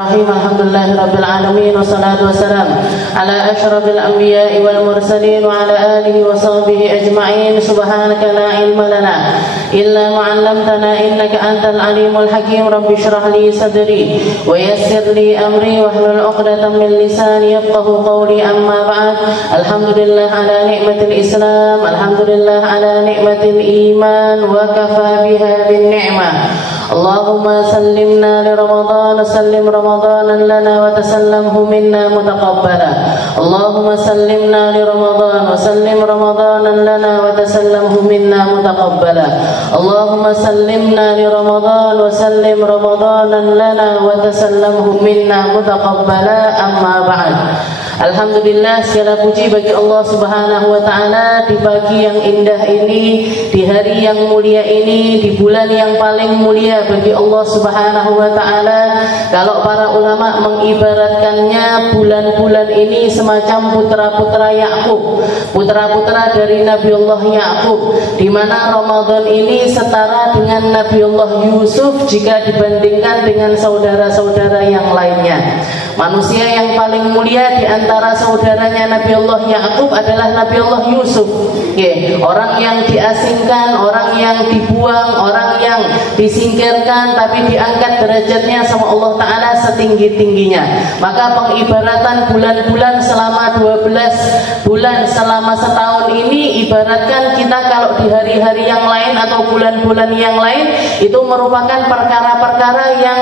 Alhamdulillahi Rabbil Alamin. Wassalatu wassalam ala ashrafil anbiya'i wal mursalin wa ala alihi wa sahbihi ajma'in. Subhanaka la ilma lana illa ma 'allamtana innaka antal alimul hakim. Rabbi shrah li sadri wa yassir li amri wahlul 'uqdatam min lisani yafqahu qawli. Amma ba'd. Alhamdulillah ala ni'matil Islam, alhamdulillah ala ni'matil iman, wa kafa biha bin ni'mah. Allahumma sallimna li Ramadan, sallim Ramadanan lana wa tasallamhu minna mutaqabbala. Allahumma sallimna li Ramadan wa sallim Ramadanan lana wa tasallamhu minna mutaqabbala. Allahumma sallimna li Ramadan wa sallim Ramadanan lana wa tasallamhu minna mutaqabbala. Amma ba'd. Alhamdulillah, segala puji bagi Allah Subhanahu wa taala di pagi yang indah ini, di hari yang mulia ini, di bulan yang paling mulia bagi Allah Subhanahu wa taala. Kalau para ulama mengibaratkannya, bulan-bulan ini semacam putra-putra Yakub, putra-putra dari Nabiullah Yakub, di mana Ramadan ini setara dengan Nabiullah Yusuf jika dibandingkan dengan saudara-saudara yang lainnya. Manusia yang paling mulia di antara saudaranya Nabiullah Yakub adalah Nabiullah Yusuf. Orang yang diasingkan, orang yang dibuang, orang yang disingkirkan, tapi diangkat derajatnya sama Allah Ta'ala setinggi-tingginya. Maka pengibaratan bulan-bulan selama 12 bulan selama setahun ini, ibaratkan kita kalau di hari-hari yang lain atau bulan-bulan yang lain itu merupakan perkara-perkara yang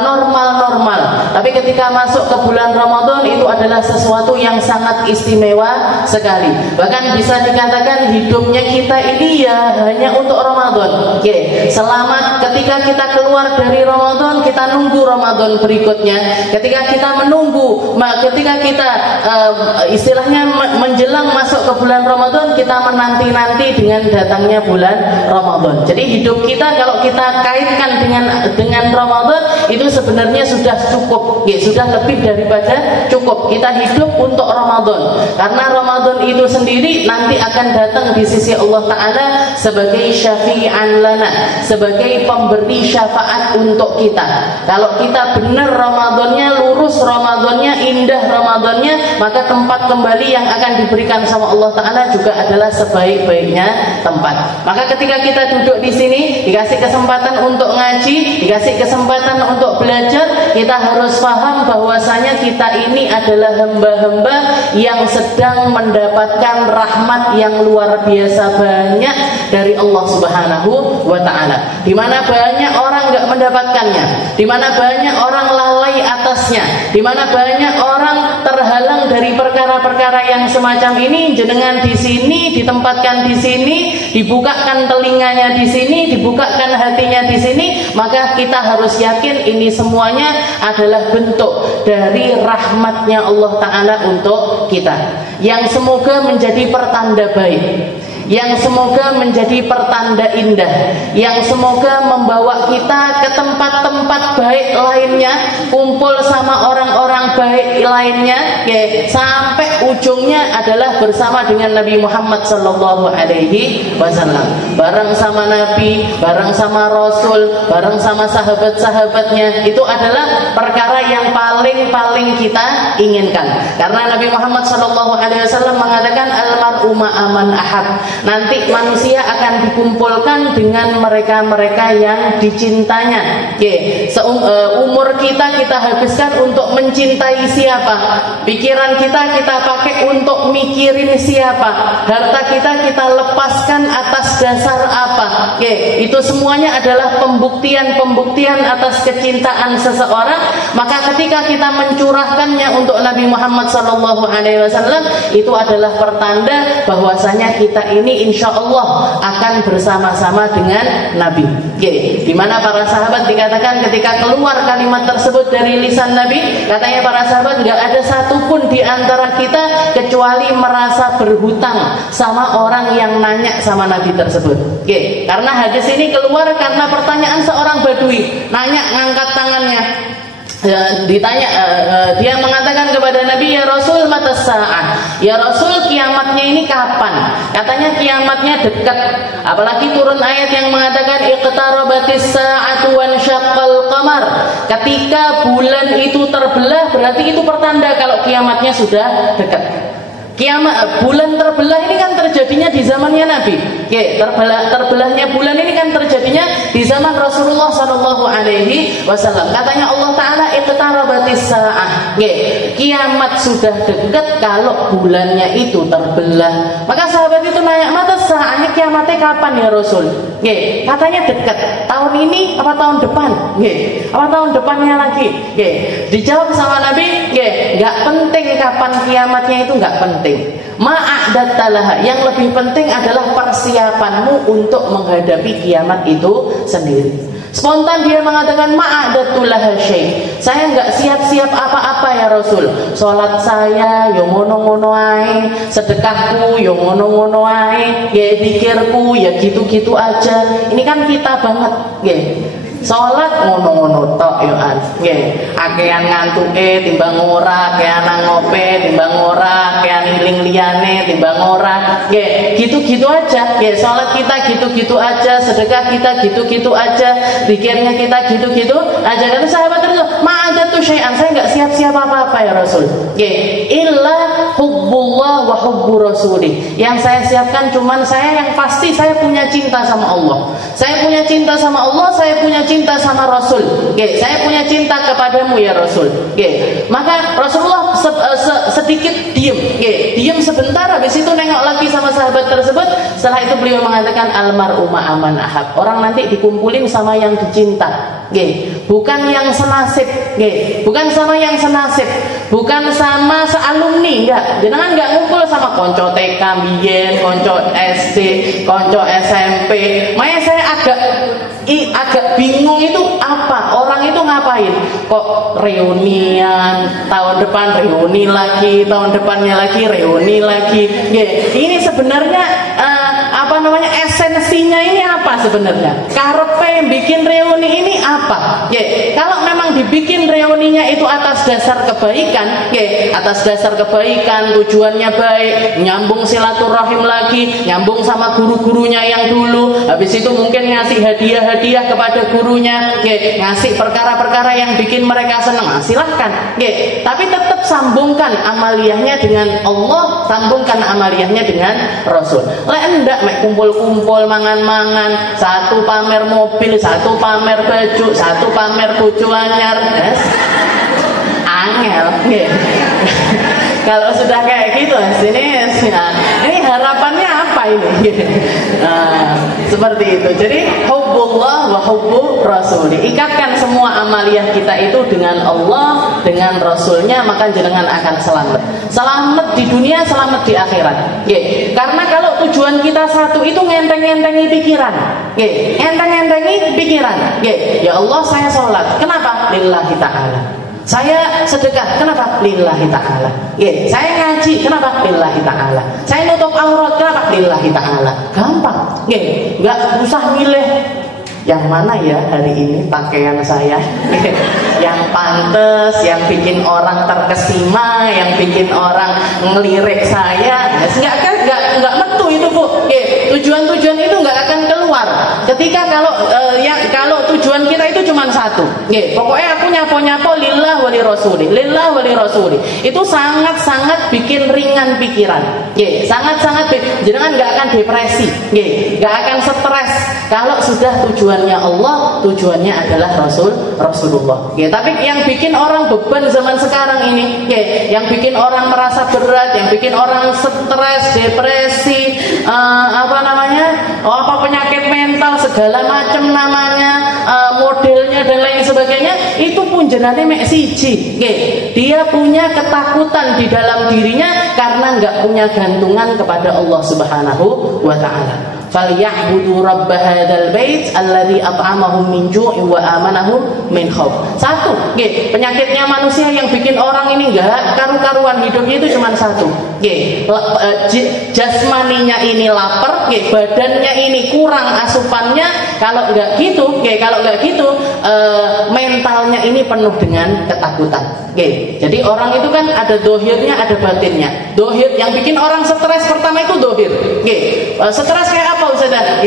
normal-normal. Tapi ketika masuk ke bulan Ramadan itu adalah sesuatu yang sangat istimewa sekali. Bahkan bisa dikatakan hidupnya kita ini ya hanya untuk Ramadan. Selama ketika kita keluar dari Ramadan, kita nunggu Ramadan berikutnya. Ketika kita menunggu, ketika kita istilahnya menjelang masuk ke bulan Ramadan, kita menanti-nanti dengan datangnya bulan Ramadan. Jadi hidup kita kalau kita kaitkan dengan Ramadan itu sebenarnya sudah cukup, sudah lebih daripada cukup. Kita hidup untuk Ramadan, karena Ramadan itu sendiri nanti akan datang di sisi Allah Ta'ala sebagai syafi'an lana, sebagai pemberi syafaat untuk kita. Kalau kita benar Ramadannya, lurus Ramadannya, indah Ramadannya, maka tempat kembali yang akan diberikan sama Allah Ta'ala juga adalah sebaik-baiknya tempat. Maka ketika kita duduk di sini, dikasih kesempatan untuk ngaji, dikasih kesempatan untuk belajar, kita harus paham bahwasanya kita ini adalah hamba-hamba yang sedang mendapatkan rahmat yang luar biasa banyak dari Allah Subhanahu wa Ta'ala. Di mana banyak orang nggak mendapatkannya, di mana banyak orang lalai atasnya, di mana banyak orang terhalang dari perkara-perkara yang semacam ini. Jenengan di sini, ditempatkan di sini, dibukakan telinganya di sini, dibukakan hatinya di sini, maka kita harus yakin ini semuanya adalah bentuk dari rahmatnya Allah Ta'ala untuk kita, yang semoga menjadi pertanda baik, yang semoga menjadi pertanda indah, yang semoga membawa kita ke tempat-tempat baik lainnya, kumpul sama orang-orang baik lainnya, sampai ujungnya adalah bersama dengan Nabi Muhammad Sallallahu Alaihi Wasallam, bareng sama Nabi, bareng sama Rasul, bareng sama sahabat-sahabatnya. Itu adalah perkara yang paling kita inginkan, karena Nabi Muhammad Sallallahu Alaihi Wasallam mengatakan al-mar'u ma'aman ahab. Nanti manusia akan dikumpulkan dengan mereka-mereka yang dicintanya. Umur kita habiskan untuk mencintai siapa, pikiran kita pakai untuk mikirin siapa, harta kita lepaskan atas dasar apa. Itu semuanya adalah pembuktian atas kecintaan seseorang. Maka ketika kita mencurahkannya untuk Nabi Muhammad SAW, itu adalah pertanda bahwasanya kita ini insya Allah akan bersama-sama dengan Nabi. Di mana para sahabat dikatakan ketika keluar kalimat tersebut dari lisan Nabi, katanya para sahabat nggak ada satupun di antara kita kecuali merasa berhutang sama orang yang nanya sama Nabi tersebut. Karena hadis ini keluar karena pertanyaan seorang badui, nanya ngangkat tangannya, ditanya, dia mengatakan kepada Nabi, ya Rasul, mata sa'ah, ya Rasul, kiamatnya ini kapan? Katanya kiamatnya dekat. Apalagi turun ayat yang mengatakan iqtarabatis sa'atu wansyaqqal qamar. Ketika bulan itu terbelah, berarti itu pertanda kalau kiamatnya sudah dekat. Kiamat, bulan terbelah ini kan terjadinya di zamannya Nabi. Terbelahnya bulan ini kan terjadinya di zaman Rasulullah Shallallahu Alaihi Wasallam. Katanya Allah Taala, iqtarabatis sa'ah. Kiamat sudah dekat kalau bulannya itu terbelah. Maka sahabat itu nanya, mata sa'ahnya, kiamatnya kapan ya Rasul? Katanya dekat. Tahun ini apa tahun depan? Apa tahun depannya lagi? Dijawab sama Nabi, nggak penting kapan kiamatnya, itu nggak penting. Ma'adattalaha, yang lebih penting adalah persiapanmu untuk menghadapi kiamat itu sendiri. Spontan dia mengatakan, ma'adattulaha syai', saya enggak siap-siap apa-apa ya Rasul. Salat saya yo ngono-ngono ae, sedekahku yo ngono-ngono ae, zikirku ya gitu-gitu aja. Ini kan kita banget, Salat ngono-ngono tok yo an. Akean ngantuke timbang ora, akean ngope timbang ora, akean iling liyane timbang ora. Gitu-gitu aja. Salat kita gitu-gitu aja, sedekah kita gitu-gitu aja, zikirnya kita gitu-gitu aja. Kata sahabat itu, ma'adatu syai'an, saya enggak siap-siap apa-apa ya Rasul. Illa hubbullah wa hubbu rasulih. Yang saya siapkan cuman saya yang pasti saya punya cinta sama Allah. Saya punya cinta sama Allah, saya punya cinta sama Rasul. Saya punya cinta kepadamu ya Rasul. Maka Rasulullah sedikit diam sebentar, habis itu nengok lagi sama sahabat tersebut. Setelah itu beliau mengatakan, almar'u ma'aman ahab. Orang nanti dikumpulin sama yang dicinta. Bukan yang senasib. Bukan sama yang senasib. Bukan sama sealumni, enggak. Jangan enggak ngumpul sama konco TK biyen, konco SD, konco SMP. Makanya saya agak bingung itu apa? Orang itu ngapain? Kok reunian, tahun depan reuni lagi, tahun depannya lagi reuni lagi. Ini sebenarnya esensinya ini apa sebenarnya? Karepe bikin reuni ini apa? Kalau memang dibikin reuninya itu atas dasar kebaikan, atas dasar kebaikan, tujuannya baik, nyambung silaturahim lagi, nyambung sama guru-gurunya yang dulu, habis itu mungkin ngasih hadiah-hadiah kepada gurunya, ngasih perkara-perkara yang bikin mereka senang, silahkan. Tapi tetap sambungkan amaliyahnya dengan Allah, sambungkan amaliyahnya dengan Rasul. Enggak kumpul-kumpul mangan-mangan, satu pamer mobil, satu pamer baju, satu pamer bojo anyar. Angel. Kalau sudah kayak gitu, ini harapannya apa ini? Seperti itu. Jadi hubbullah wa hubbu rasul. Ikatkan semua amaliyah kita itu dengan Allah, dengan Rasulnya, maka jenengan akan selamat. Selamat di dunia, selamat di akhirat. Karena kalau tujuan kita satu itu ngenteng-ngentengi pikiran. Ngenteng-ngentengi pikiran. Ya Allah, saya sholat. Kenapa? Lillahi ta'ala. Saya sedekah, kenapa? Lillahi ta'ala. Saya ngaji, kenapa? Lillahi ta'ala. Saya nutup aurat, kenapa? Lillahi ta'ala. Gampang. Nggak usah milih yang mana ya hari ini pakaian saya, yang pantes, yang bikin orang terkesima, yang bikin orang ngelirik saya. Nggak metu itu Bu. Tujuan-tujuan itu nggak akan keluar ketika kalau tujuan kita itu cuma satu. Pokoknya aku nyapo-nyapo lillah wali rasuli, lillah wali rasuli. Itu sangat-sangat bikin ringan pikiran. Sangat-sangat jangan nggak akan depresi, nggak akan stres kalau sudah tujuannya Allah, tujuannya adalah Rasulullah. Tapi yang bikin orang beban zaman sekarang ini, yang bikin orang merasa berat, yang bikin orang stres, depresi, penyakit mental segala macam namanya, modelnya dan lain sebagainya, itu pun jenenge mek siji. Dia punya ketakutan di dalam dirinya karena nggak punya gantungan kepada Allah Subhanahu wa taala. Falyabudu rabb hadzal bait alladzi at'amahum min ju'in wa amanahum min khauf. Satu, Penyakitnya manusia yang bikin orang ini nggak karu-karuan hidupnya itu cuma satu. Jasmaninya ini lapar, badannya ini kurang asupannya. Kalau nggak gitu, mentalnya ini penuh dengan ketakutan. Jadi orang itu kan ada dohirnya, ada batinnya. Dohir yang bikin orang stres pertama itu dohir. Stres kayak apa Ustazah?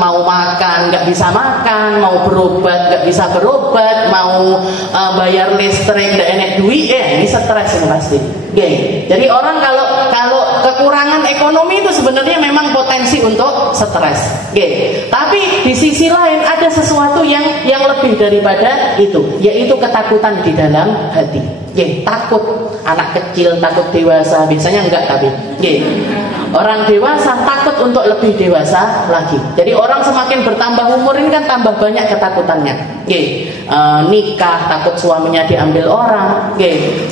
Mau makan nggak bisa makan, mau berobat nggak bisa berobat, mau bayar listrik nggak enak duit, ini stres ini pasti. Jadi orang kalau kekurangan ekonomi itu sebenarnya memang potensi untuk stres. Tapi di sisi lain ada sesuatu yang lebih daripada itu, yaitu ketakutan di dalam hati. Takut anak kecil, takut dewasa, biasanya enggak tapi. Orang dewasa takut untuk lebih dewasa lagi. Jadi orang semakin bertambah umur ini kan tambah banyak ketakutannya. Nikah takut suaminya diambil orang.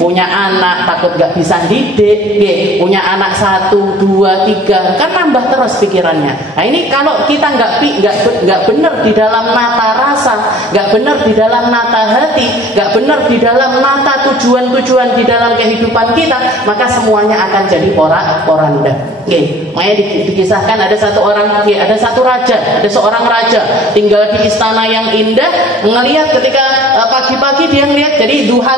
Punya anak takut gak bisa didik. Punya anak 1, 2, 3 kan nambah terus pikirannya. Nah ini kalau kita nggak benar di dalam nata rasa, nggak benar di dalam nata hati, nggak benar di dalam nata tujuan di dalam kehidupan kita, maka semuanya akan jadi porak-poranda. Makanya dikisahkan ada seorang raja tinggal di istana yang indah, ngelihat ketika pagi-pagi dia ngelihat, jadi duha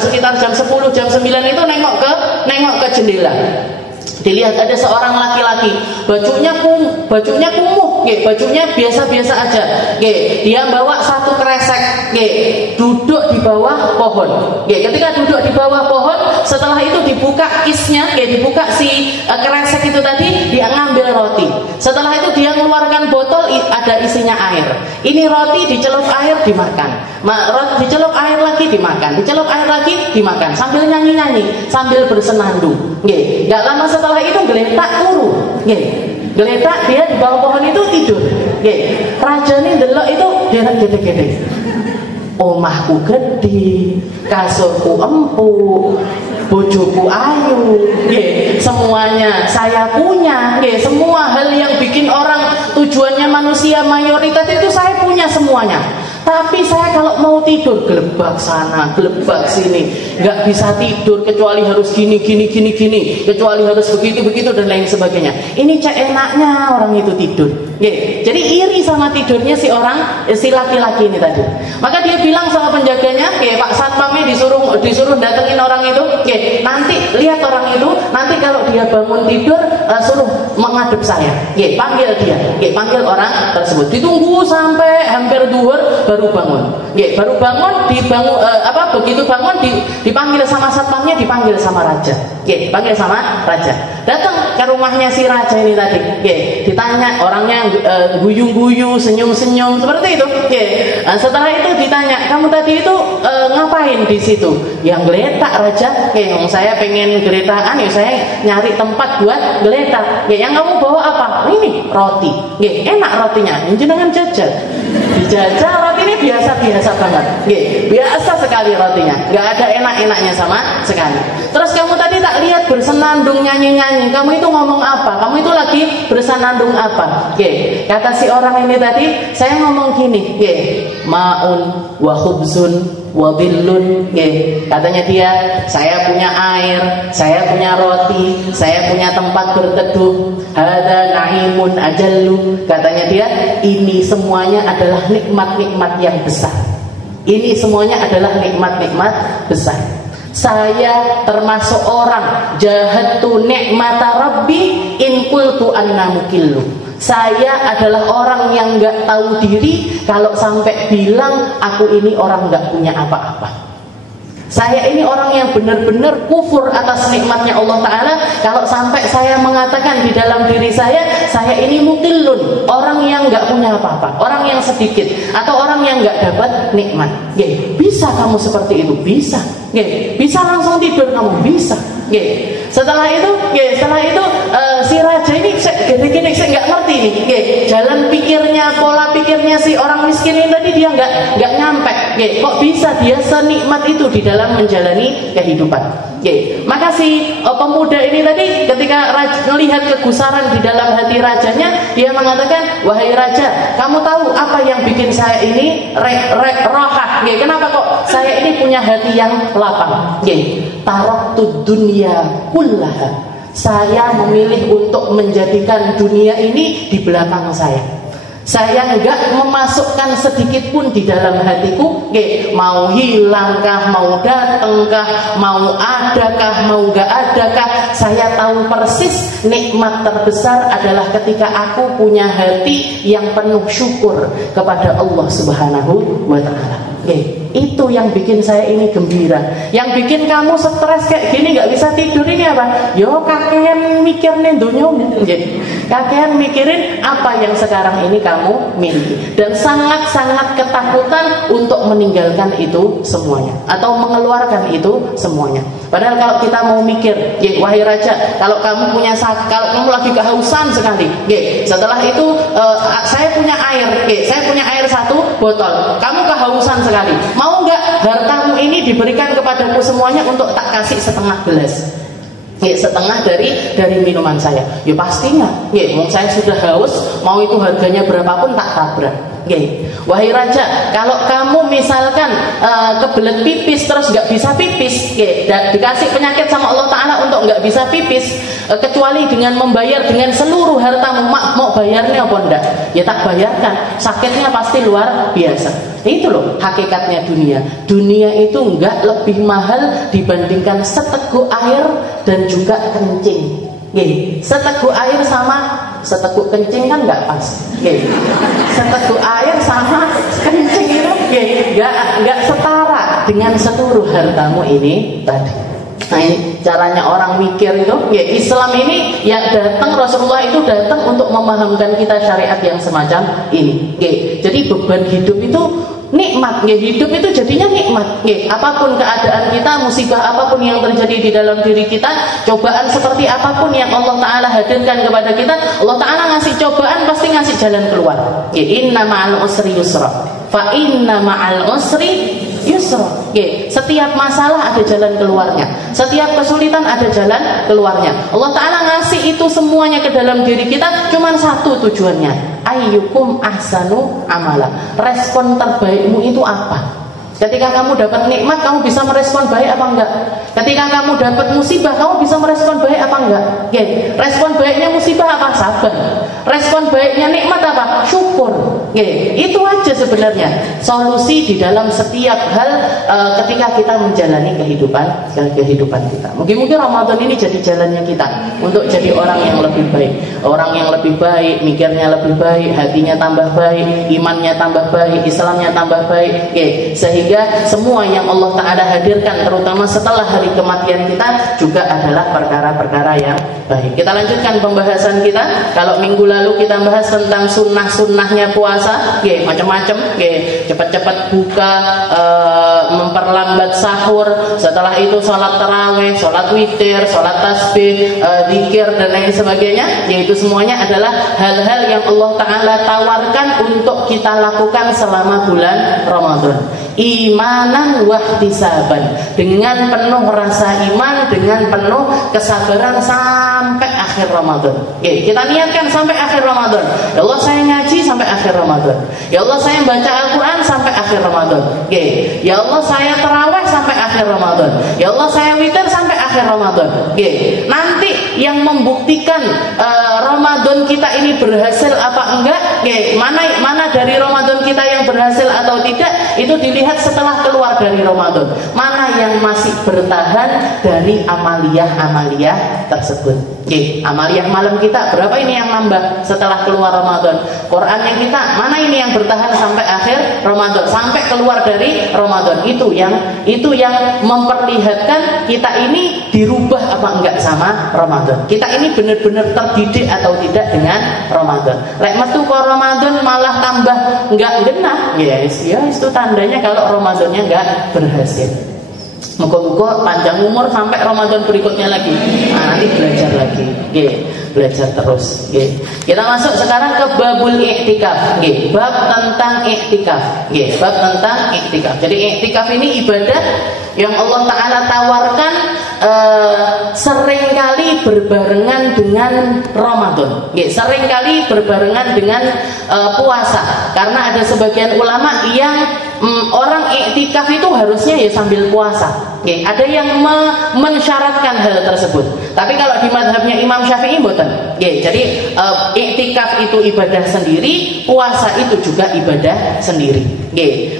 sekitar jam 10 jam 9 itu nengok ke jendela. Dilihat ada seorang laki-laki, bajunya kumuh, bajunya biasa-biasa aja. Dia bawa satu kresek, duduk di bawah pohon. Ketika duduk di bawah pohon, setelah itu dibuka kisnya, dibuka si kresek itu tadi, dia ngambil roti. Setelah itu dia mengeluarkan botol, ada isinya air. Ini roti dicelup air dimakan, dicelup air lagi dimakan, dicelup air lagi dimakan, sambil nyanyi-nyanyi, sambil bersenandung. Gak lama setelah itu geletak turu. Geletak dia di bawah pohon itu tidur. Raja ini delok itu dia gede-gede. Omahku gede, kasurku empuk, bojoku ayu, semuanya saya punya. Semua hal yang bikin orang tujuannya manusia mayoritas itu saya punya semuanya. Tapi saya kalau mau tidur gelebak sana, gelebak sini, nggak bisa tidur kecuali harus gini, kecuali harus begitu dan lain sebagainya. Ini enaknya orang itu tidur. Jadi iri sama tidurnya si laki-laki ini tadi. Maka dia bilang sama penjaganya, Pak Satpamnya disuruh datengin orang itu. Nanti lihat orang itu, nanti kalau dia bangun tidur suruh menghadap saya. Panggil dia, panggil orang tersebut. Ditunggu sampai hampir duhur baru bangun. Baru bangun, begitu bangun dipanggil sama satpamnya, dipanggil sama raja. Panggil sama raja. Datang ke rumahnya si raja ini tadi. Ditanya, orangnya guyu-guyu, senyum-senyum seperti itu. Setelah itu ditanya, kamu tadi itu ngapain di situ? Yang geletak raja. Saya pengen geletaan, saya nyari tempat buat geletak. Yang kamu bawa apa? Ini roti. Enak rotinya, jenengan jajal. Dijajal roti ini biasa-biasa banget. Biasa sekali rotinya, nggak ada enak-enaknya sama sekali. Terus kamu tadi tak lihat bersenandung nyanyi-nyanyi, kamu itu ngomong apa? Kamu itu lagi bersenandung apa? Kata si orang ini tadi, saya ngomong gini, ma'un wa khubzun wa dhillun. Katanya dia, saya punya air, saya punya roti, saya punya tempat berteduh. Hada na'imun ajallu. Katanya dia, ini semuanya adalah nikmat-nikmat yang besar. Ini semuanya adalah nikmat-nikmat besar. Saya termasuk orang jahatu ni'mata rabbi in qultu anna mukillu. Saya adalah orang yang gak tahu diri kalau sampai bilang aku ini orang gak punya apa-apa. Saya ini orang yang benar-benar kufur atas nikmatnya Allah Ta'ala kalau sampai saya mengatakan di dalam diri saya ini mukillun, orang yang gak punya apa-apa, orang yang sedikit, atau orang yang gak dapat nikmat. Bisa kamu seperti itu? Bisa. Bisa langsung tidur kamu? Bisa. Setelah itu si raja ini gini saya nggak ngerti nih, jalan pikirnya, pola pikirnya si orang miskin ini tadi dia nggak nyampe, kok bisa dia senikmat itu di dalam menjalani kehidupan. Maka si pemuda ini tadi ketika melihat kegusaran di dalam hati rajanya, dia mengatakan, wahai raja, kamu tahu apa yang bikin saya ini rohah? Kenapa kok saya ini punya hati yang lapang? Taraktud dunya kullaha. Saya memilih untuk menjadikan dunia ini di belakang saya. Saya enggak memasukkan sedikit pun di dalam hatiku, mau hilangkah, mau datangkah, mau adakah, mau enggak adakah. Saya tahu persis nikmat terbesar adalah ketika aku punya hati yang penuh syukur kepada Allah Subhanahu wa Ta'ala. Itu yang bikin saya ini gembira. Yang bikin kamu stres kayak gini nggak bisa tidur ini apa? Yo kakean mikirin dunia, kakean mikirin apa yang sekarang ini kamu miliki, dan sangat-sangat ketakutan untuk meninggalkan itu semuanya atau mengeluarkan itu semuanya. Padahal kalau kita mau mikir, wahai raja, kalau kamu punya kalau kamu lagi kehausan sekali, setelah itu saya punya air, saya punya air 1 botol, kamu kehausan sekali, mau nggak hartamu ini diberikan kepadamu semuanya untuk tak kasih setengah gelas, setengah dari minuman saya? Ya pastinya, mau saya sudah haus, mau itu harganya berapapun tak tabrak. Wahai raja, kalau kamu misalkan kebelet pipis terus nggak bisa pipis, dikasih penyakit sama Allah Ta'ala untuk nggak bisa pipis, kecuali dengan membayar dengan seluruh hartamu, mau bayarnya apa enggak? Ya tak bayarkan, sakitnya pasti luar biasa. Itu loh hakikatnya dunia. Dunia itu nggak lebih mahal dibandingkan seteguk air dan juga kencing. Seteguk air sama seteguk kencing kan nggak pas. Seteguk air sama kencing itu nggak setara dengan seluruh hartamu ini tadi. Nah ini caranya orang mikir itu. Islam ini yang datang, Rasulullah itu datang untuk memahamkan kita syariat yang semacam ini. Jadi beban hidup itu nikmat, hidup itu jadinya nikmat. Apapun keadaan kita, musibah apapun yang terjadi di dalam diri kita, cobaan seperti apapun yang Allah Ta'ala hadirkan kepada kita, Allah Ta'ala ngasih cobaan pasti ngasih jalan keluar. Inna ma'al usri yusra, fa inna ma'al usri yusra. Setiap masalah ada jalan keluarnya, setiap kesulitan ada jalan keluarnya. Allah Ta'ala ngasih itu semuanya ke dalam diri kita, cuma satu tujuannya, ayyukum ahsanu amala. Respon terbaikmu itu apa? Ketika kamu dapat nikmat, kamu bisa merespon baik apa enggak? Ketika kamu dapat musibah, kamu bisa merespon baik apa enggak? Respon baiknya musibah apa? Sabar. Respon baiknya nikmat apa? Syukur. Itu aja sebenarnya solusi di dalam setiap hal ketika kita menjalani kehidupan kita. Mungkin Ramadan ini jadi jalannya kita untuk jadi orang yang lebih baik. Orang yang lebih baik, mikirnya lebih baik, hatinya tambah baik, imannya tambah baik, Islamnya tambah baik. Sehingga semua yang Allah Ta'ala hadirkan, terutama setelah hari kematian kita, juga adalah perkara-perkara yang baik. Kita lanjutkan pembahasan kita. Kalau minggu lalu kita bahas tentang sunnah-sunnahnya puasa, macam-macam, cepat-cepat buka, memperlambat sahur, setelah itu sholat tarawih, sholat witir, sholat tasbih, zikir dan lain sebagainya. Yaitu semuanya adalah hal-hal yang Allah Ta'ala tawarkan untuk kita lakukan selama bulan Ramadan. Imanan wahtisaban, dengan penuh rasa iman, dengan penuh kesabaran sampai akhir Ramadan. Kita niatkan sampai akhir Ramadan. Ya Allah, saya ngaji sampai akhir Ramadan. Ya Allah, saya baca Al-Quran sampai akhir Ramadan. Ya Allah, saya tarawih sampai akhir Ramadan. Ya Allah, saya witir sampai akhir Ramadan. Nanti yang membuktikan Ramadan kita ini berhasil apa enggak, mana dari Ramadan kita yang berhasil atau tidak, itu dilihat setelah keluar dari Ramadan. Mana yang masih bertahan dari amaliyah tersebut. Amaliyah malam kita berapa ini yang nambah setelah keluar Ramadan? Qurannya kita mana ini yang bertahan sampai akhir Ramadan, sampai keluar dari Ramadan? Itu yang memperlihatkan kita ini dirubah apa enggak sama Ramadan. Kita ini benar-benar terdidik atau tidak dengan Ramadan. Lek metu ke Ramadan malah tambah enggak genah, itu tandanya kalau Ramadannya enggak berhasil. Moga-moga panjang umur sampai Ramadan berikutnya lagi. Nanti belajar lagi. belajar terus. Okay. Kita masuk sekarang ke babul i'tikaf. Okay. Bab tentang i'tikaf. Okay. Bab tentang i'tikaf. Jadi i'tikaf ini ibadah yang Allah Ta'ala tawarkan seringkali berbarengan dengan Ramadan. Seringkali berbarengan dengan puasa. Karena ada sebagian ulama yang orang iktikaf itu harusnya ya sambil puasa. Ada yang mensyaratkan hal tersebut. Tapi kalau di madhabnya Imam Syafi'i mboten. Jadi iktikaf itu ibadah sendiri, puasa itu juga ibadah sendiri.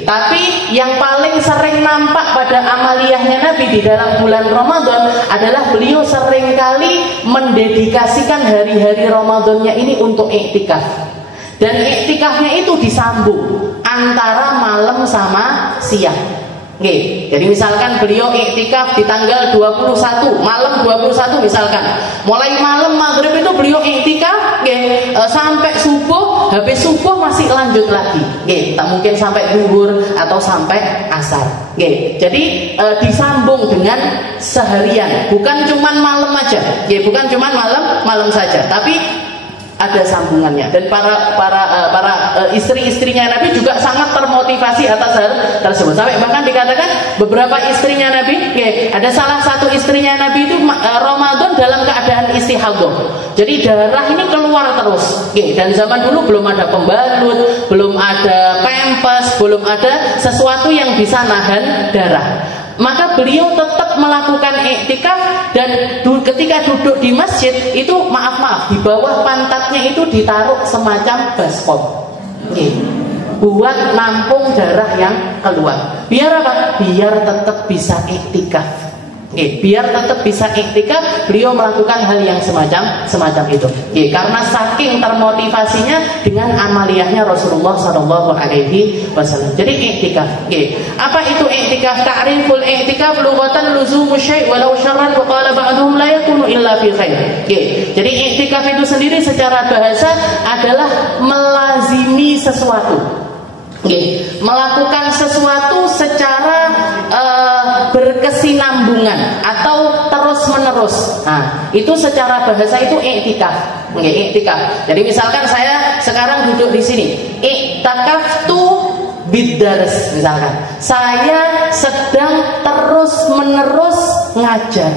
Tapi yang paling sering nampak pada amaliyahnya Nabi di dalam bulan Ramadan adalah beliau seringkali mendedikasikan hari-hari Ramadannya ini untuk iktikaf. Dan iktikafnya itu disambung antara malam sama siang. Jadi misalkan beliau iktikaf di tanggal 21, malam 21 misalkan. Mulai malam maghrib itu beliau iktikaf sampai subuh, habis subuh masih lanjut lagi. Tak mungkin sampai zuhur atau sampai asar. Jadi disambung dengan seharian, bukan cuman malam aja. Bukan cuman malam saja, tapi ada sambungannya. Dan para istri-istrinya Nabi juga sangat termotivasi atas hal tersebut. Sampai bahkan dikatakan beberapa istrinya Nabi, ada salah satu istrinya Nabi itu Ramadan dalam keadaan istihadah. Jadi darah ini keluar terus. Dan zaman dulu belum ada pembalut, belum ada pampers, belum ada sesuatu yang bisa nahan darah. Maka beliau tetap melakukan iktikaf, dan ketika duduk di masjid itu maaf di bawah pantatnya itu ditaruh semacam baskom, buat nampung darah yang keluar. Biar apa? Biar tetap bisa iktikaf. Biar tetap bisa iktikaf, beliau melakukan hal yang semacam itu. Karena saking termotivasinya dengan amaliyahnya Rasulullah SAW. Jadi iktikaf. Apa itu iktikaf? Ta'riful iktikaf lughatan luzumu syai' walau syarran wa qala ba'dhum la yakunu illa fi khair. Jadi iktikaf itu sendiri secara bahasa adalah melazimi sesuatu. Melakukan sesuatu secara berkesinambungan atau terus menerus. Itu secara bahasa itu iktikaf. Iktikaf. Jadi misalkan saya sekarang duduk di sini, iktikaftu bidars misalkan. Saya sedang terus menerus ngajar.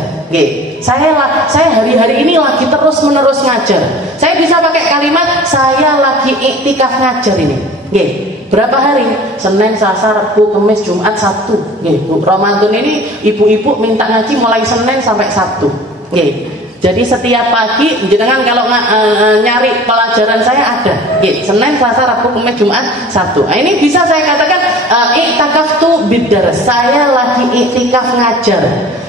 Saya hari-hari ini lagi terus menerus ngajar. Saya bisa pakai kalimat saya lagi iktikaf ngajar ini. Berapa hari? Senin, Selasa, Rabu, Kamis, Jumat, Sabtu. Ramadan ini ibu-ibu minta ngaji mulai Senin sampai Sabtu. Jadi setiap pagi jenengan kalau nyari pelajaran saya ada. Senin, Selasa, Rabu, Kamis, Jumat, Sabtu. Ini bisa saya katakan iktikaftu bidar. Saya lagi iktikaf ngajar.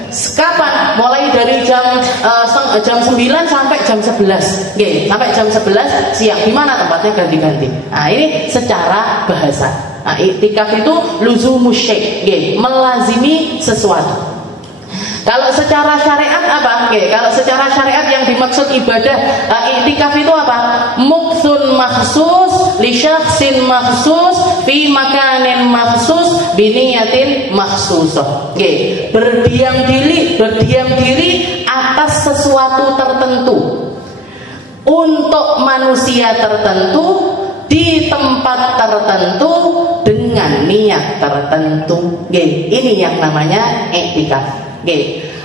Kapan? Mulai dari jam 9 sampai jam 11. Sampai jam 11 siang. Di mana tempatnya ganti-ganti. Ini secara bahasa. Iktikaf itu luzumu syai', melazimi sesuatu. Kalau secara syariat apa? Kalau secara syariat yang dimaksud ibadah iktikaf itu apa? Muksun makhsus li syakhsin makhsus fi makanin makhsus bi niyatin makhsusah. Berdiam diri atas sesuatu tertentu untuk manusia tertentu di tempat tertentu dengan niat tertentu. Ini yang namanya iktikaf.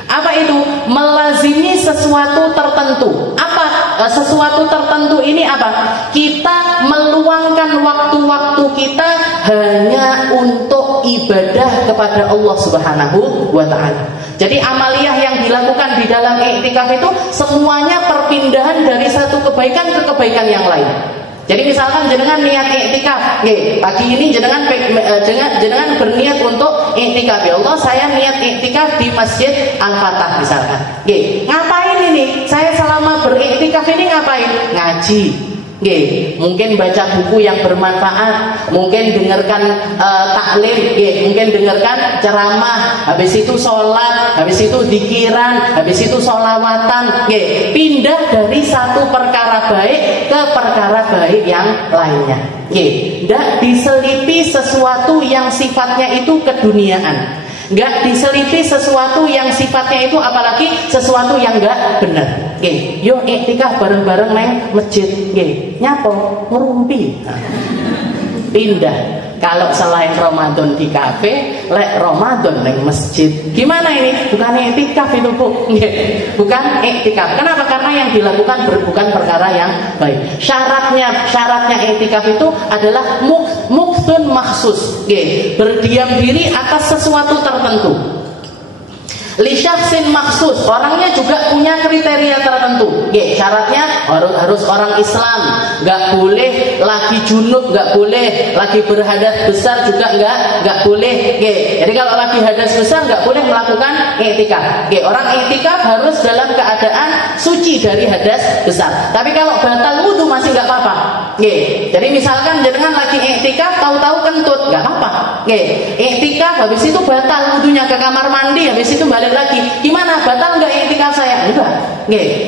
Apa itu? Melazimi sesuatu tertentu. Apa sesuatu tertentu ini apa? Kita meluangkan waktu-waktu kita hanya untuk ibadah kepada Allah Subhanahu wa Ta'ala. Jadi amaliyah yang dilakukan di dalam iktikaf itu semuanya perpindahan dari satu kebaikan ke kebaikan yang lain. Jadi misalkan jenengan niat iktikaf, pagi ini jenengan berniat untuk iktikaf. Ya Allah, saya niat iktikaf di Masjid Al-Fatah misalkan. Ngapain ini? Saya selama beriktikaf ini ngapain? Ngaji. Mungkin baca buku yang bermanfaat, mungkin dengarkan taklim, mungkin dengarkan ceramah, habis itu sholat, habis itu dzikiran, habis itu sholawatan. Pindah dari satu perkara baik ke perkara baik yang lainnya. Tidak diselipi sesuatu yang sifatnya itu keduniaan. Nggak diselipi sesuatu yang sifatnya itu apalagi sesuatu yang nggak benar. Yo iktikaf bareng-bareng neng masjid, nyapo ngerumpi. Pindah. Kalau selain Ramadan di kafe, lek Ramadan neng masjid. Gimana ini? Bukan iktikaf itu, Bu. Bukan iktikaf. Kenapa? Karena yang dilakukan bukan perkara yang baik. Syaratnya iktikaf itu adalah muksun maksus. Berdiam diri atas sesuatu tertentu. Li syakhsin maksus, orangnya juga punya kriteria tertentu. Syaratnya harus orang Islam, nggak boleh lagi junub, nggak boleh lagi berhadas besar juga nggak boleh. Jadi kalau lagi hadas besar nggak boleh melakukan iktikaf. Orang iktikaf harus dalam keadaan suci dari hadas besar. Tapi kalau batal wudu masih nggak apa-apa. Jadi misalkan jangan lagi iktikaf tahu-tahu kentut, nggak apa-apa. Iktikaf habis itu batal wudunya ke kamar mandi, habis itu balik lagi, gimana? Batal nggak iktikaf saya? Enggak.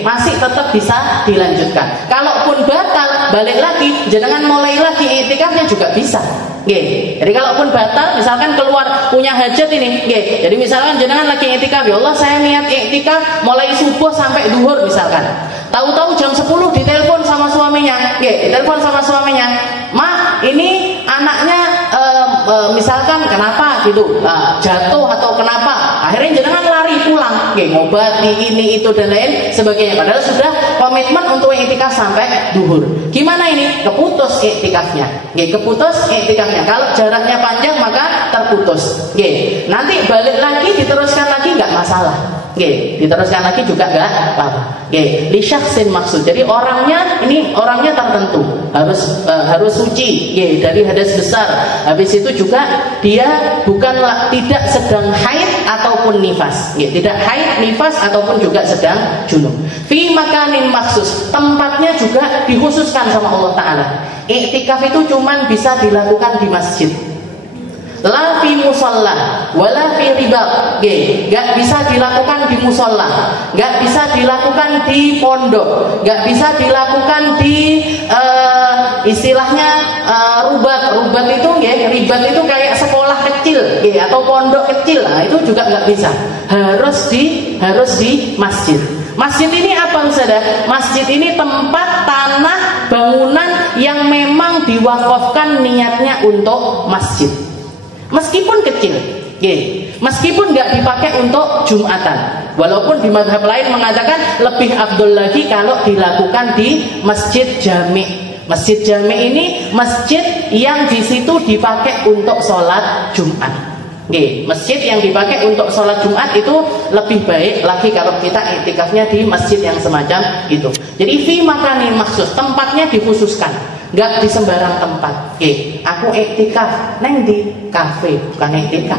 Masih tetap bisa dilanjutkan. Kalaupun batal, balik lagi, jangan mulai lagi iktikafnya juga bisa. Jadi kalaupun batal, misalkan keluar punya hajat ini, jadi misalkan jangan lagi iktikaf, ya Allah saya niat iktikaf mulai subuh sampai duhur misalkan. Tahu-tahu jam 10 ditelepon sama suaminya, ditelepon sama suaminya, "Ma, ini anaknya misalkan kenapa gitu, jatuh atau kenapa?" Akhirnya jangan lari pulang, ngobati ini itu dan lain sebagainya. Padahal sudah komitmen untuk iktikaf sampai duhur. Gimana ini? Keputus iktikafnya. Keputus iktikafnya. Kalau jaraknya panjang maka terputus. Nanti balik lagi diteruskan lagi nggak masalah. Diteruskan lagi juga nggak apa-apa. Li syakhsin maksud. Jadi orangnya tertentu harus suci dari hadas besar. Habis itu juga dia tidak sedang haid ataupun nifas. Tidak haid, nifas ataupun juga sedang junub. Fi makanin maksus. Tempatnya juga dikhususkan sama Allah Ta'ala. Iktikaf itu cuman bisa dilakukan di masjid. La fi musalla wala fi ribat. Gak bisa dilakukan di musalla, gak bisa dilakukan di pondok, gak bisa dilakukan di istilahnya rubat itu ribat itu kayak sekolah kecil atau pondok kecil. Nah, itu juga gak bisa. Harus di masjid. Masjid ini apa Ustazah? Masjid ini tempat tanah bangunan yang memang diwakafkan niatnya untuk masjid. Meskipun kecil, meskipun nggak dipakai untuk Jumatan, walaupun di mazhab lain mengatakan lebih afdol lagi kalau dilakukan di masjid jami'. Masjid jami' ini masjid yang di situ dipakai untuk sholat Jumat. Masjid yang dipakai untuk sholat Jumat itu lebih baik lagi kalau kita iktikafnya di masjid yang semacam itu. Jadi fi makanin maksus, tempatnya dikhususkan. Gak di sembarang tempat. Aku iktikaf neng di kafe, bukan iktikaf.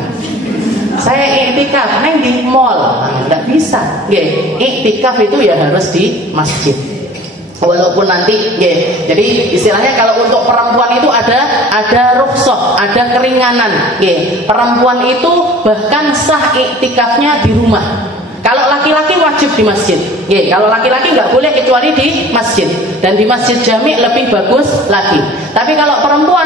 Saya iktikaf neng di mall, nggak bisa. Iktikaf itu ya harus di masjid. Walaupun nanti, jadi istilahnya kalau untuk perempuan itu ada rukhsah, ada keringanan. Perempuan itu bahkan sah iktikafnya di rumah. Kalau laki-laki wajib di masjid. Kalau laki-laki nggak boleh kecuali di masjid. Dan di masjid jami' lebih bagus lagi. Tapi kalau perempuan